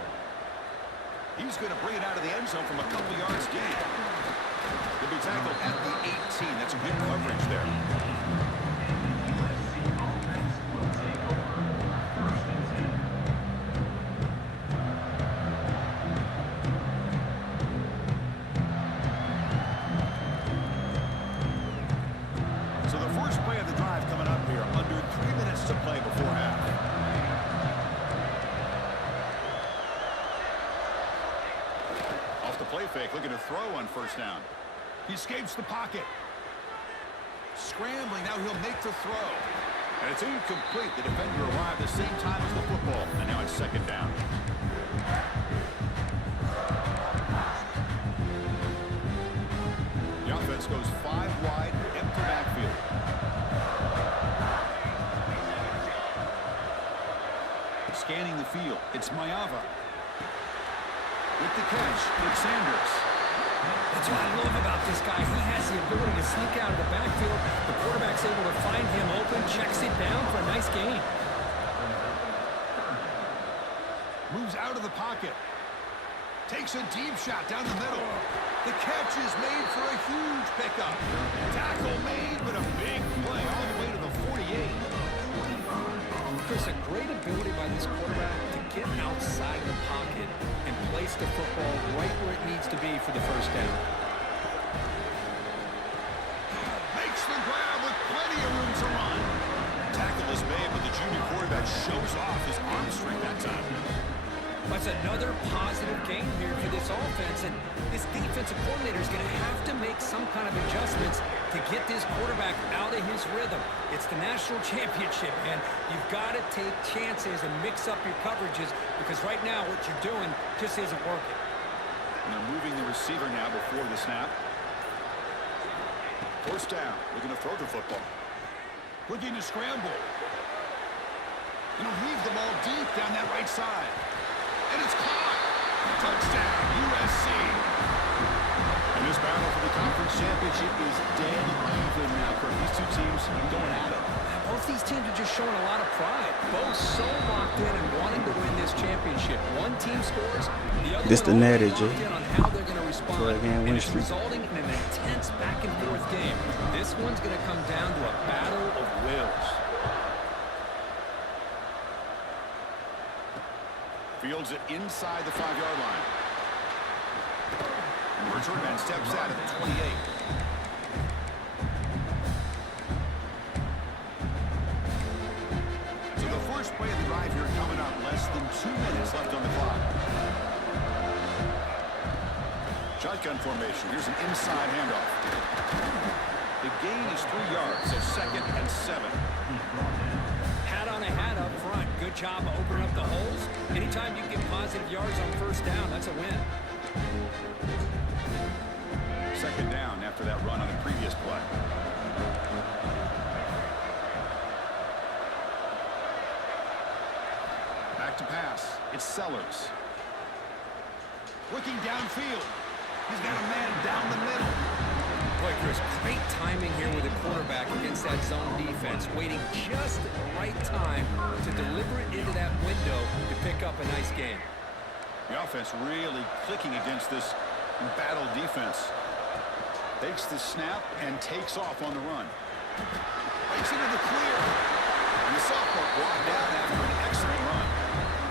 He's going to bring it out of the end zone from a couple yards deep. He'll be tackled at the 18. That's a good coverage there. So the first play of the drive coming up here. Under 3 minutes to play before half. Off the play fake, looking to throw on first down. He escapes the pocket. Scrambling, now he'll make the throw. And it's incomplete. The defender arrived at the same time as the football. And now it's second down. The offense goes 5 wide, empty backfield. Scanning the field, it's Mayava. With the catch, it's Sanders. That's what I love about this guy. He has the ability to sneak out of the backfield. The quarterback's able to find him open, checks it down for a nice gain. Moves out of the pocket. Takes a deep shot down the middle. The catch is made for a huge pickup. Tackle made, but a big play all the way to the 48. Chris, a great ability by this quarterback to get outside of the pocket and place the football right where it needs to be for the first down. Makes the grab with plenty of room to run. Tackle is made, but the junior quarterback shows off his arm strength that time. That's another positive game here for this offense, and this defensive coordinator is going to have to make some kind of adjustments to get this quarterback out of his rhythm. It's the national championship, man. You've got to take chances and mix up your coverages because right now what you're doing just isn't working. And they're moving the receiver now before the snap. First down, looking to throw the football. Looking to scramble. And he'll heave the ball deep down that right side. And it's caught. Touchdown, USC. And this battle for the conference championship is dead even now. These two teams going at it. Both these teams are just showing a lot of pride. Both so locked in and wanting to win this championship. One team scores, the other This the natty, Jay. in on how they're going to respond. And it's resulting in an intense back-and-forth game. This one's going to come down to a battle of wills. Fields it inside the 5-yard line. Return man steps out at the 28. So the first play of the drive here coming up. Less than 2 minutes left on the clock. Shotgun formation. Here's an inside handoff. The gain is 3 yards, so 2nd and 7. Hat on a hat up front. Good job of opening up the holes. Anytime you get positive yards on first down, that's a win. 2nd down after that run on the previous play. Back to pass. It's Sellers. Looking downfield. He's got a man down the middle. Boy, Chris, great timing here with the quarterback against that zone defense, waiting just at the right time to deliver it into that window to pick up a nice gain. The offense really clicking against this embattled defense. Takes the snap and takes off on the run. Breaks into the clear. And the sophomore brought down after an excellent run.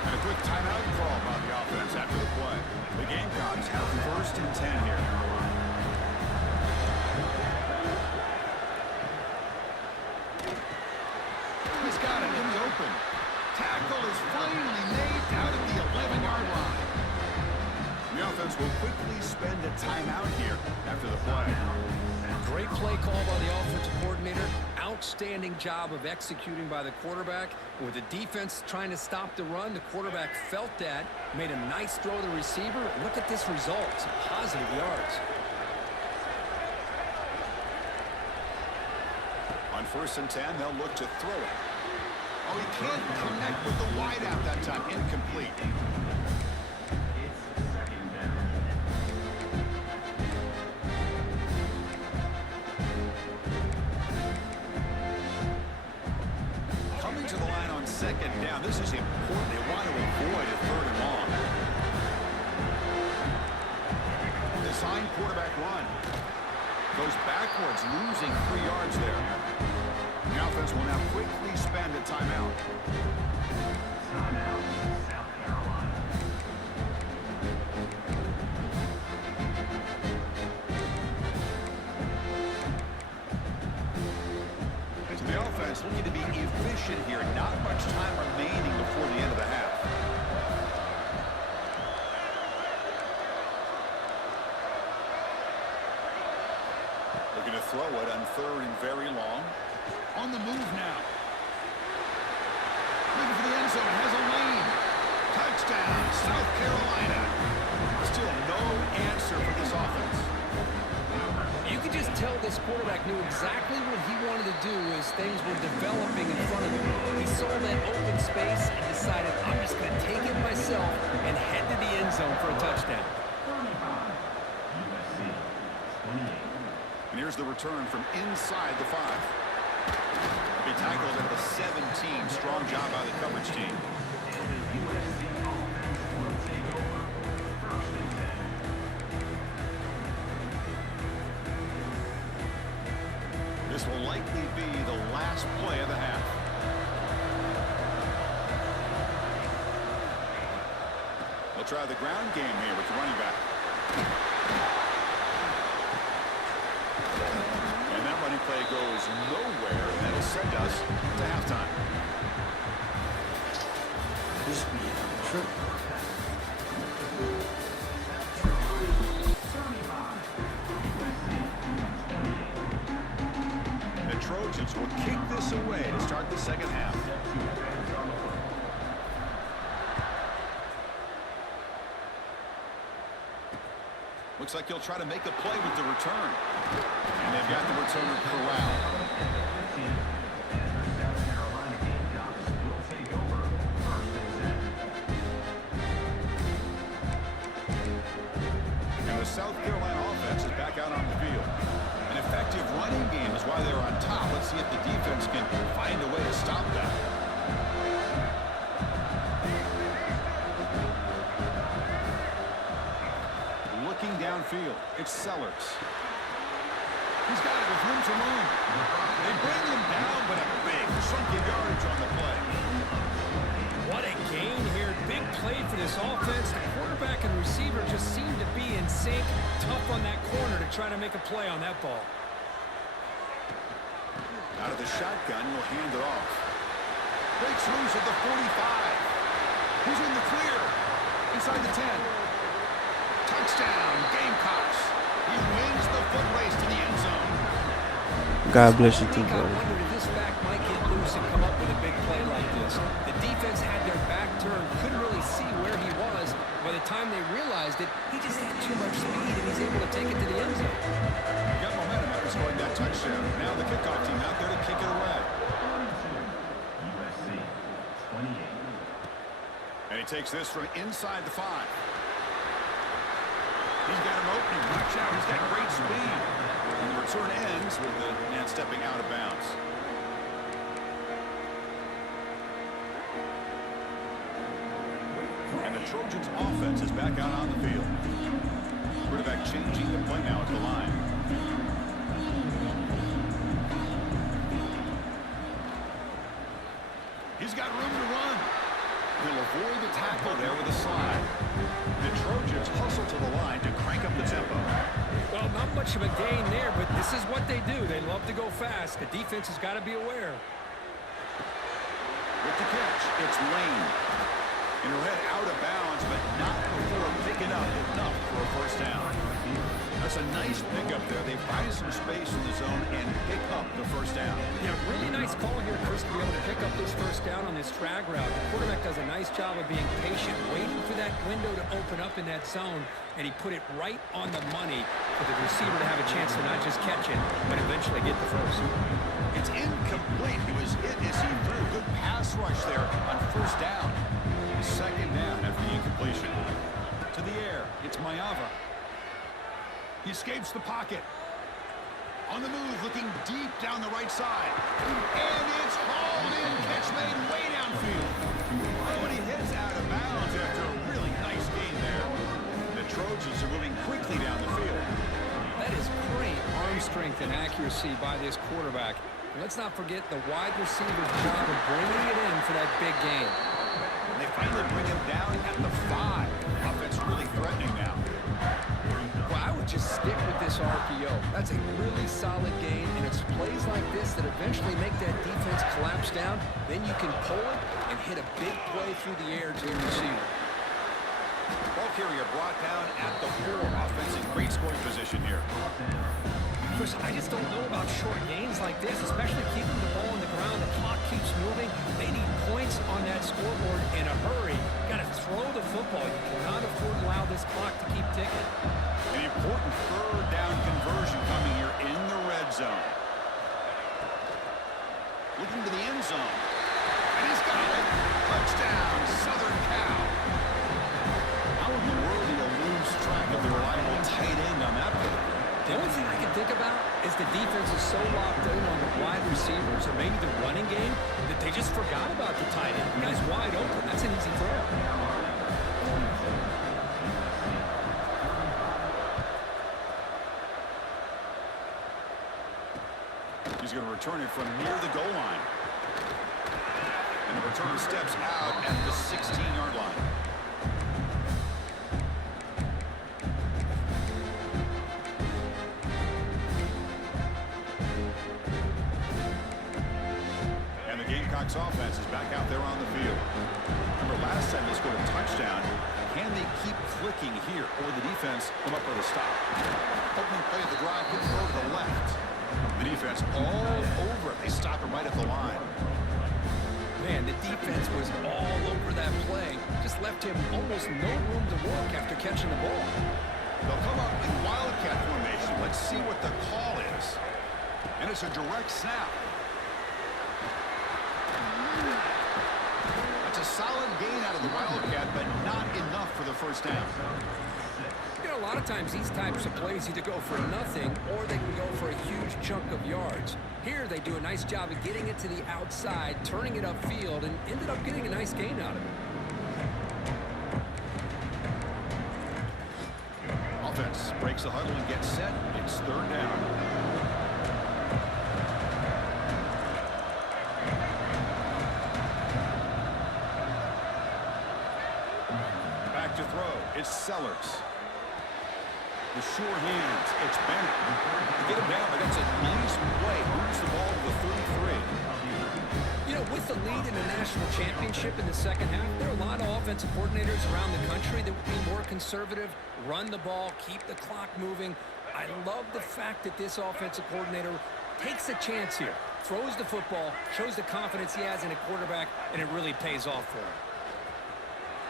And a quick timeout call by the offense after the play. The Gamecocks have 1st and 10 here. He's got it in the open. Tackle is finally made out at the 11-yard line. The offense will quickly spend a timeout here after the play. Great play call by the offensive coordinator. Outstanding job of executing by the quarterback. With the defense trying to stop the run, the quarterback felt that, made a nice throw to the receiver. Look at this result. Some positive yards. On 1st and 10, they'll look to throw it. Oh, he can't connect with the wideout that time. Incomplete. Coming to the line on 2nd down. This is important. They want to avoid a 3rd and long. Design quarterback run. Goes backwards, losing 3 yards there. The offense will now quickly spend a timeout. Timeout, South Carolina. So the offense looking to be efficient here. Not much time remaining before the end of the half. Looking to throw it on 3rd and very long. On the move now. Looking for the end zone. Has a lane. Touchdown, South Carolina. Still no answer for this offense. You could just tell this quarterback knew exactly what he wanted to do as things were developing in front of him. He saw that open space and decided, I'm just going to take it myself and head to the end zone for a touchdown. 35, USC, 28. And here's the return from inside the 5. He tackled at the 17. Strong job by the coverage team. USC offense will take over 1st and 10. This will likely be the last play of the half. They'll try the ground game here with the running back. And that running play goes nowhere, and that'll send us to halftime. This be a trip. The Trojans will kick this away to start the 2nd half. Looks like he'll try to make a play with the return. And they've got the returner corralled. South Carolina Gamecocks will take over 1st and 10. And the South Carolina offense is back out on the field. An effective running game is why they're on top. Let's see if the defense can find a way to stop that. Looking downfield, it's Sellers. He's got it with room to move. They bring him down, but a big chunk of yardage on the play. What a gain here. Big play for this offense. The quarterback and receiver just seem to be in sync. Tough on that corner to try to make a play on that ball. Out of the shotgun, will hand it off. Breaks loose at the 45. Who's in the clear? Inside the 10. Touchdown, Gamecocks. He wins the foot race to the end zone. God bless you too, I brother. wondered if this back might get loose and come up with a big play like this. The defense had their back turned, couldn't really see where he was. By the time they realized it, he just had too much speed, and he's able to take it to the end zone. Got momentum after scoring that touchdown. Now the kickoff team out there to kick it away. USC 28. And he takes this from inside the 5. He's got him opening. Watch out. He's got great speed. And the return ends with the man stepping out of bounds. And the Trojans' offense is back out on the field. Quarterback changing the play now at the line. He's got room to run. He'll avoid the tackle there with a slide. The Trojans hustle to the line to crank up the tempo. Well, not much of a gain there, but this is what they do. They love to go fast. The defense has got to be aware. With the catch, it's Lane. And he'll head out of bounds, but not before picking up enough for a first down. That's a nice pickup there. They find some space in the zone and pick up the first down. Yeah, really nice call here, Chris, to be able to pick up this first down on this drag route. The quarterback does a nice job of being patient, waiting for that window to open up in that zone, and he put it right on the money for the receiver to have a chance to not just catch it, but eventually get the first. It's incomplete. He was hit as he threw a good pass rush there on first down. Second down after the incompletion. To the air, it's Mayava. He escapes the pocket. On the move, looking deep down the right side. And it's hauled in. Catch made way downfield. Oh, and he heads out of bounds after a really nice gain there. The Trojans are moving quickly down the field. That is great arm strength and accuracy by this quarterback. And let's not forget the wide receiver's job of bringing it in for that big gain. And they finally bring him down at the 5. Offense really threatening now. Well, I would just stick with this RPO. That's a really solid gain, and it's plays like this that eventually make that defense collapse down. Then you can pull it and hit a big play through the air to your receiver. Ball carrier brought down at the 4. Offense in great scoring position here. Chris, I just don't know about short gains like this, especially keeping the ball on the ground. The clock keeps moving. They need points on that scoreboard in a hurry. Got to throw the football. You cannot afford to allow this clock to keep ticking. An important third down conversion coming here in the red zone. Looking to the end zone. And he's got it. Touchdown, Southern Cal. How in the world do you lose track of the reliable tight end on that play? The only thing I can think about is the defense is so locked in on the wide receivers or maybe the running game that they just forgot about the tight end. The guy's wide open. That's an easy throw. He's going to return it from near the goal line. And the returner steps out at the 16-yard line. And the Gamecocks offense is back out there on the field. Remember last time they scored a touchdown. Can they keep clicking here, or the defense come up with a stop? Opening play of the drive, good throw to the left. The defense all over it. They stop him right at the line. Man, the defense was all over that play. Just left him almost no room to work after catching the ball. They'll come up in Wildcat formation. Let's see what the call is. And it's a direct snap. That's a solid gain out of the Wildcat, but not enough for the first down. You know, a lot of times these types of plays either go for nothing or they can go for a huge chunk of yards. Here they do a nice job of getting it to the outside, turning it upfield, and ended up getting a nice gain out of it. Offense breaks the huddle and gets set. It's third down. to throw. It's Sellers. The sure hands. It's Bennett. To get him down, but that's a nice play. Moves the ball to the 33. You know, with the lead in the national championship in the second half, there are a lot of offensive coordinators around the country that would be more conservative, run the ball, keep the clock moving. I love the fact that this offensive coordinator takes a chance here, throws the football, shows the confidence he has in a quarterback, and it really pays off for him.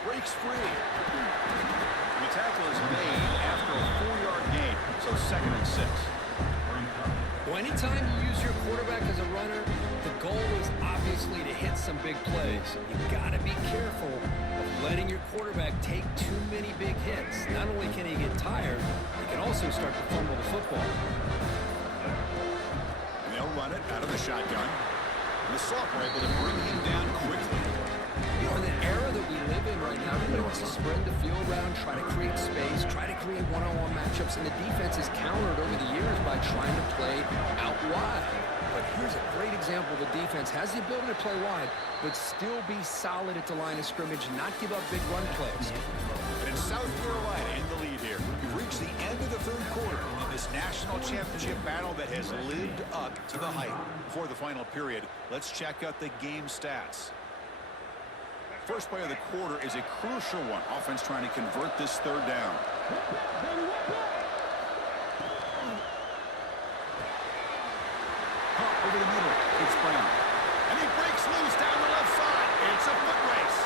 Breaks free. And the tackle is made after a 4-yard gain, so 2nd and 6. Well, anytime you use your quarterback as a runner, the goal is obviously to hit some big plays. You've got to be careful of letting your quarterback take too many big hits. Not only can he get tired, he can also start to fumble the football. And they'll run it out of the shotgun. And the sophomore able to bring him down quickly. You know, in the era that we live in right now, everybody wants to spread the field around, try to create space, try to create one-on-one matchups, and the defense is countered over the years by trying to play out wide. But here's a great example. The defense has the ability to play wide, but still be solid at the line of scrimmage, not give up big run plays. And South Carolina in the lead here. We've reached the end of the 3rd quarter in this national championship battle that has lived up to the hype. Before the final period, let's check out the game stats. First play of the quarter is a crucial one. Offense trying to convert this 3rd down. Pump over the middle. It's Brown. And he breaks loose down the left side. It's a foot race.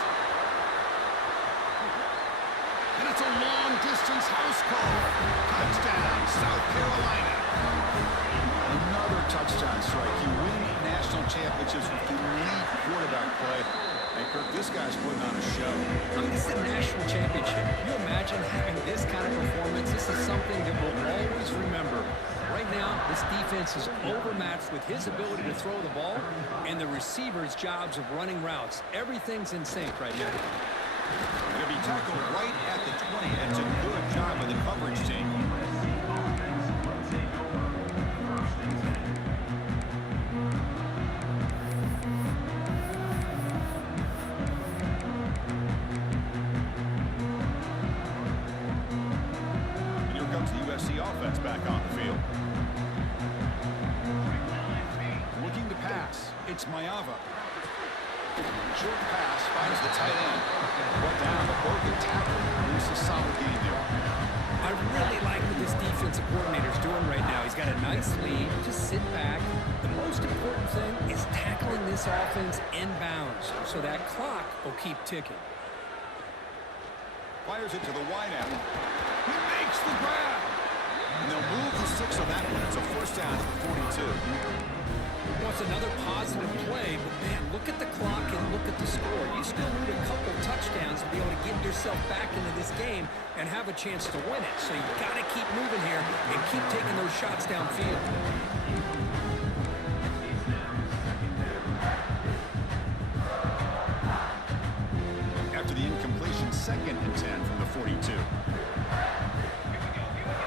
And it's a long-distance house call. Touchdown, South Carolina. Another touchdown strike. You win national championships with elite quarterback play. And Kirk, this guy's putting on a show. I mean, this is a national championship. Can you imagine having this kind of performance? This is something that we'll always remember. Right now, this defense is overmatched with his ability to throw the ball and the receivers' jobs of running routes. Everything's in sync right now. Going to be tackled right at the 20. It's a good job of the coverage team. Offense back on the field. Looking to pass. It's Mayava. Short pass finds the tight end. Brought down the broken tackle. It's a solid game there. I really like what this defensive coordinator's doing right now. He's got a nice lead. Just sit back. The most important thing is tackling this offense inbounds so that clock will keep ticking. Fires it to the wideout. He makes the grab. And they'll move the 6 on that one. It's a 1st down at the 42. Well, it's another positive play, but man, look at the clock and look at the score. You still need a couple touchdowns to be able to get yourself back into this game and have a chance to win it. So you've got to keep moving here and keep taking those shots downfield. After the incompletion, 2nd and 10 from the 42.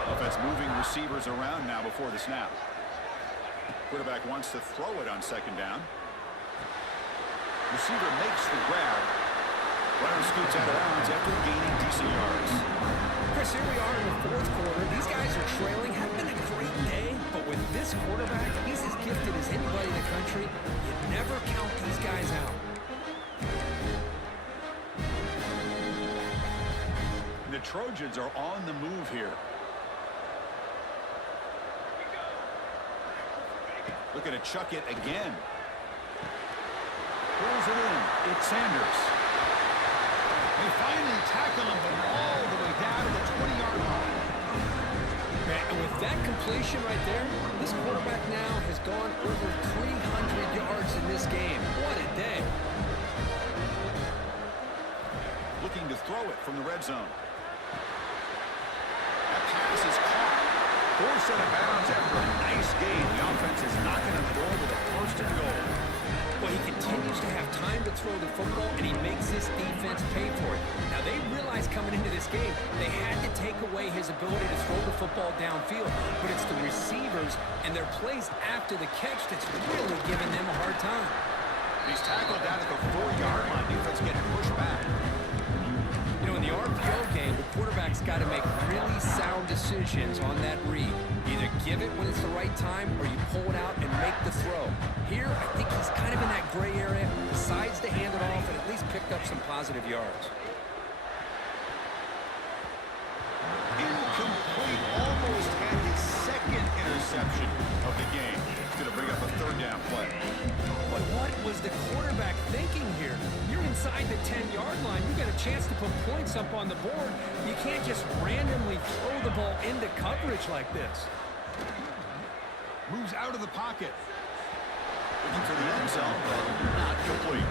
Offense moving receivers around now before the snap. Quarterback wants to throw it on 2nd down. Receiver makes the grab. Runner scoots out of bounds after gaining decent yards. Chris, here we are in the 4th quarter. These guys are trailing. Hasn't been a great day, but with this quarterback, he's as gifted as anybody in the country. You never count these guys out. The Trojans are on the move here. Looking to chuck it again. Pulls it in. It's Sanders. They finally tackle him, but all the way down to the 20-yard line. And with that completion right there, this quarterback now has gone over 300 yards in this game. What a day. Looking to throw it from the red zone. That pass is caught. Forced out of bounds after a nice gain. The offense is knocking on the door with a 1st and goal. Well, he continues to have time to throw the football, and he makes his defense pay for it. Now, they realized coming into this game, they had to take away his ability to throw the football downfield. But it's the receivers and their plays after the catch that's really giving them a hard time. He's tackled down at the 4-yard line. Defense getting pushed back. You know, in the RPO game, the quarterback's got to make really sound decisions on that read. Either give it when it's the right time or you pull it out and make the throw. Here, I think he's kind of in that gray area, decides to hand it off and at least picked up some positive yards. Incomplete. Almost had his second interception of the game. It's going to bring up a third down play. But what was the quarterback thinking here? You're inside the 10-yard line. You got a chance to put points up on the board. You can't just randomly throw the ball into coverage like this. Moves out of the pocket. Looking for the end zone, but not complete.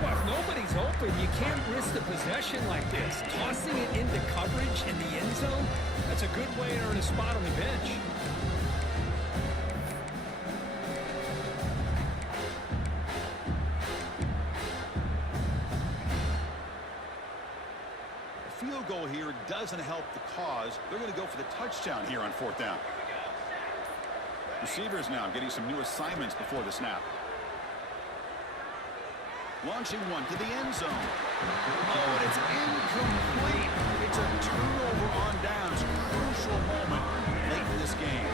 Well, if nobody's open, you can't risk the possession like this. Tossing it into coverage in the end zone, that's a good way to earn a spot on the bench. A field goal here doesn't help the cause. They're going to go for the touchdown here on fourth down. Receivers now getting some new assignments before the snap. Launching one to the end zone. Oh, and it's incomplete. It's a turnover on downs. Crucial moment late in this game.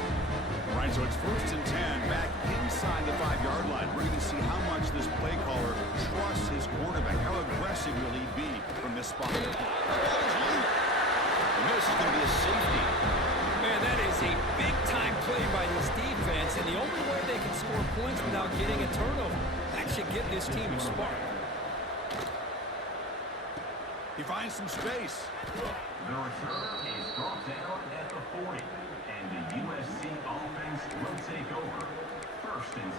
All right, so it's 1st and 10 back inside the 5-yard line. We're going to see how much this play caller trusts his quarterback. How aggressive will he be from this spot? And this is going to be a safety. Man, that is a big-time play by this defense, and the only way they can score points without getting a turnover. That should give this team a spark. He finds some space. The return is brought down at the 40, and the USC offense will take over. 1st and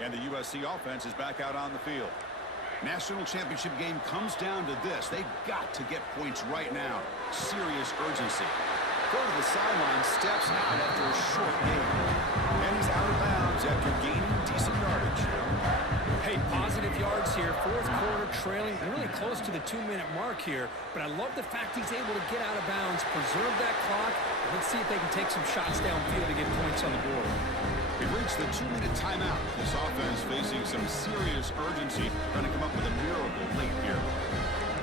10. And the USC offense is back out on the field. National championship game comes down to this. They've got to get points right now. Serious urgency. Go to the sideline, steps out after a short game. And he's out of bounds after gaining decent yardage. Hey, positive yards here. 4th quarter trailing, really close to the 2-minute mark here. But I love the fact he's able to get out of bounds, preserve that clock. Let's see if they can take some shots downfield to get points on the board. We've reached the 2-minute timeout. This offense facing some serious urgency, trying to come up with a miracle late here.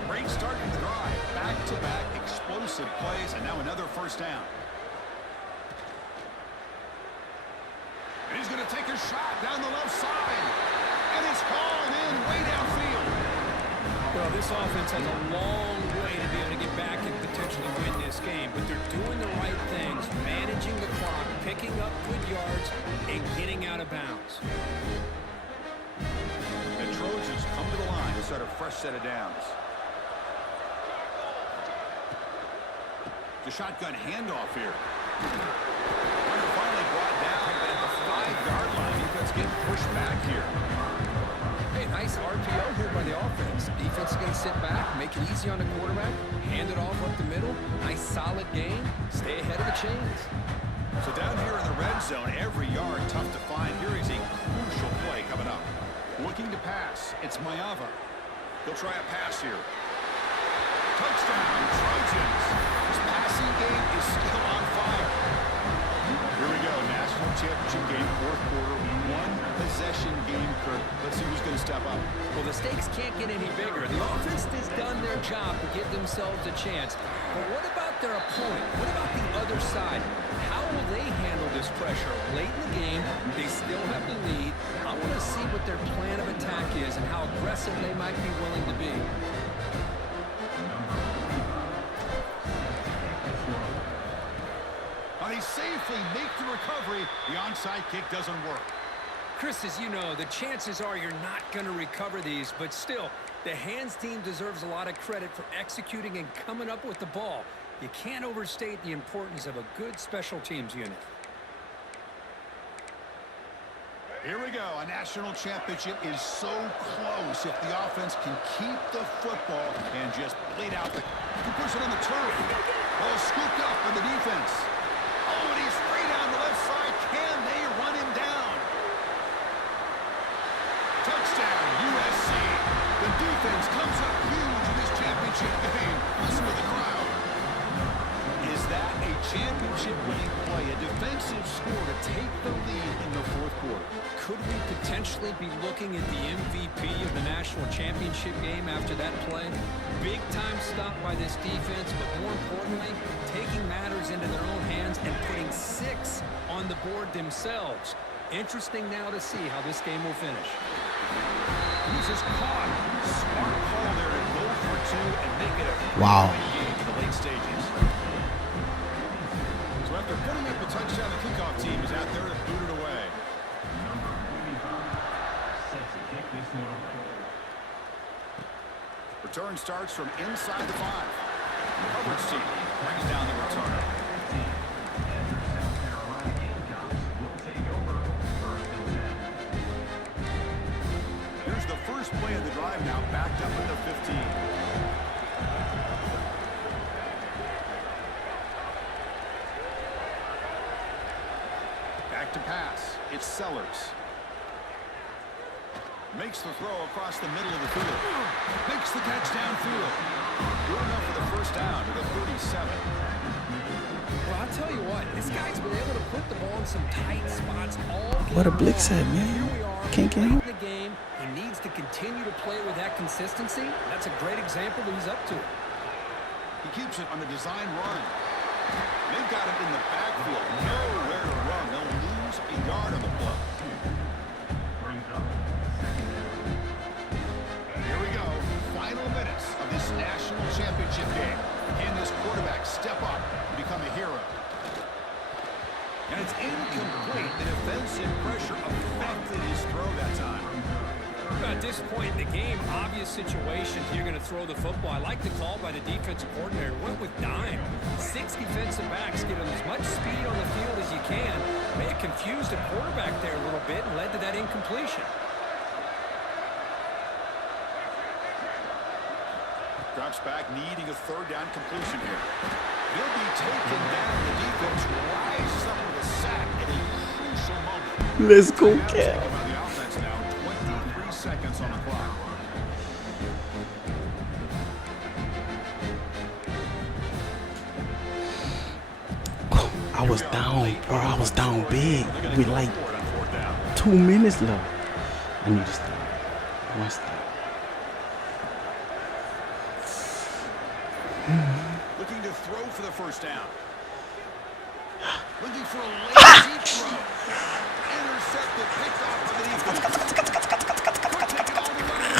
Great start in the drive. Back-to-back explosive plays, and now another 1st down. And he's going to take a shot down the left side. And it's hauled in way downfield. Well, this offense has a long way to be able to get back and potentially win this game, but they're doing the right things, managing the clock, picking up good yards, and getting out of bounds. The Trojans come to the line to start a fresh set of downs. The shotgun handoff here. Runner finally brought down, but at the 5-yard line, defense getting pushed back here. Hey, nice RPO here by the offense. Defense is going to sit back, make it easy on the quarterback, hand it off up the middle. Nice solid game. Stay ahead of the chains. So down here in the red zone, every yard tough to find. Here is a crucial play coming up. Looking to pass. It's Mayava. He'll try a pass here. Touchdown, Trojans. This passing game is still on fire. Here we go, national championship game, 4th quarter, 1-possession game, Kirk. Let's see who's going to step up. Well, the stakes can't get any bigger. The offense has done their job to give themselves a chance. But what about their opponent? What about the other side? How will they handle this pressure? Late in the game, they still have the lead. I want to see what their plan of attack is and how aggressive they might be willing to be. They safely make the recovery. The onside kick doesn't work. Chris, as you know, the chances are you're not going to recover these, but still, the hands team deserves a lot of credit for executing and coming up with the ball. You can't overstate the importance of a good special teams unit. Here we go. A national championship is so close if the offense can keep the football and just bleed out the... He puts it on the turf. Ball scooped up by the defense. Oh, and he's free down the left side. Can they run him down? Touchdown, USC. The defense comes up huge in this championship game. Listen to the crowd. Is that a championship-winning play? A defensive score to take the lead in the 4th quarter. could we potentially be looking at the MVP of the national championship game after that play? Big-time stop by this defense, but more importantly, taking matters into their own hands and putting 6 on the board themselves. Interesting now to see how this game will finish. He's just caught. Smart call there to go for 2 and make it a Wow. game in the late stages. So after putting up a touchdown, the kickoff team is out there to boot it away. Number 45 set to kick this one away. Return starts from inside the 5. Coverage team brings down the returner. South Carolina Gamecocks will take over first and 10. Here's the first play of the drive now, backed up at the 15. Back to pass. It's Sellers. Makes the throw across the middle of the field. Makes the catch downfield. Good enough for the first down to the 37. Well, I'll tell you what, this guy's been able to put the ball in some tight spots all game. What a blitz at, man. Here we are, Can't get late him. in the game. He needs to continue to play with that consistency. That's a great example that he's up to it. He keeps it on the design run. They've got him in the backfield. Nowhere to run. They'll lose a yard on the play. Brings up second down. Here we go. Final minutes of this national championship game. Can this quarterback step up and become a hero? And it's incomplete. The defensive pressure affected his throw that time. At this point in the game, obvious situations, you're going to throw the football. I like the call by the defensive coordinator. Went with dime. 6 defensive backs, get them as much speed on the field as you can. May have confused the quarterback there a little bit and led to that incompletion. Drops back, needing a third down completion here. He'll be taken down. The defense rises up with a sack at a crucial moment. Let's go, Timeout Cal. taken by the offense now. 23 seconds on the clock. I was down, bro. I was down big with like Forward on 4th down. 2 minutes left. I need to stop. One stop. Looking to throw for the first down. Looking for a late deep throw. Intercepted, picked off to the defense. Quick take all the way.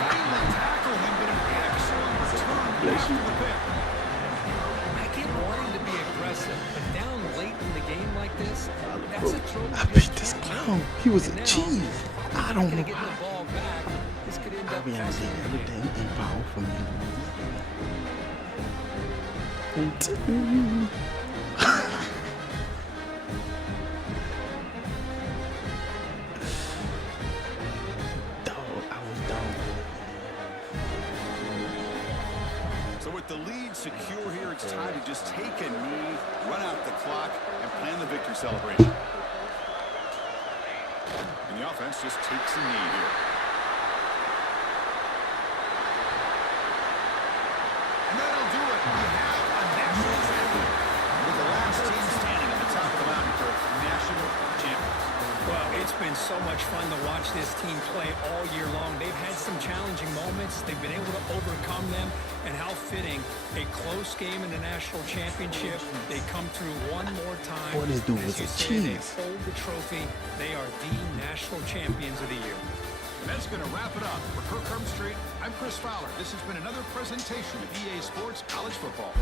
Finally tackle him, but an excellent return after the pick. I get wanting to be aggressive, but down late in the game like this, that's a throw. I beat this clown. He was a cheese. I don't know Getting the how. ball back. This could end I up be out costing there him the every game. day and power for me. Dog, I was down. So with the lead secure here, it's time to just take a knee, run out the clock, and plan the victory celebration. And the offense just takes a knee here. And that'll do it. We have a national champion. With the last team standing at the top of the mountain for national champions. Well, it's been so much fun to watch this team play all year long. They've had some challenging moments. They've been able to overcome them. And how fitting, a close game in the national championship. They come through one more time. Boy, this dude As was you a say, they cheese. hold the trophy. They are the national champions of the year. And that's going to wrap it up. For Kirk Street, I'm Chris Fowler. This has been another presentation of EA Sports College Football.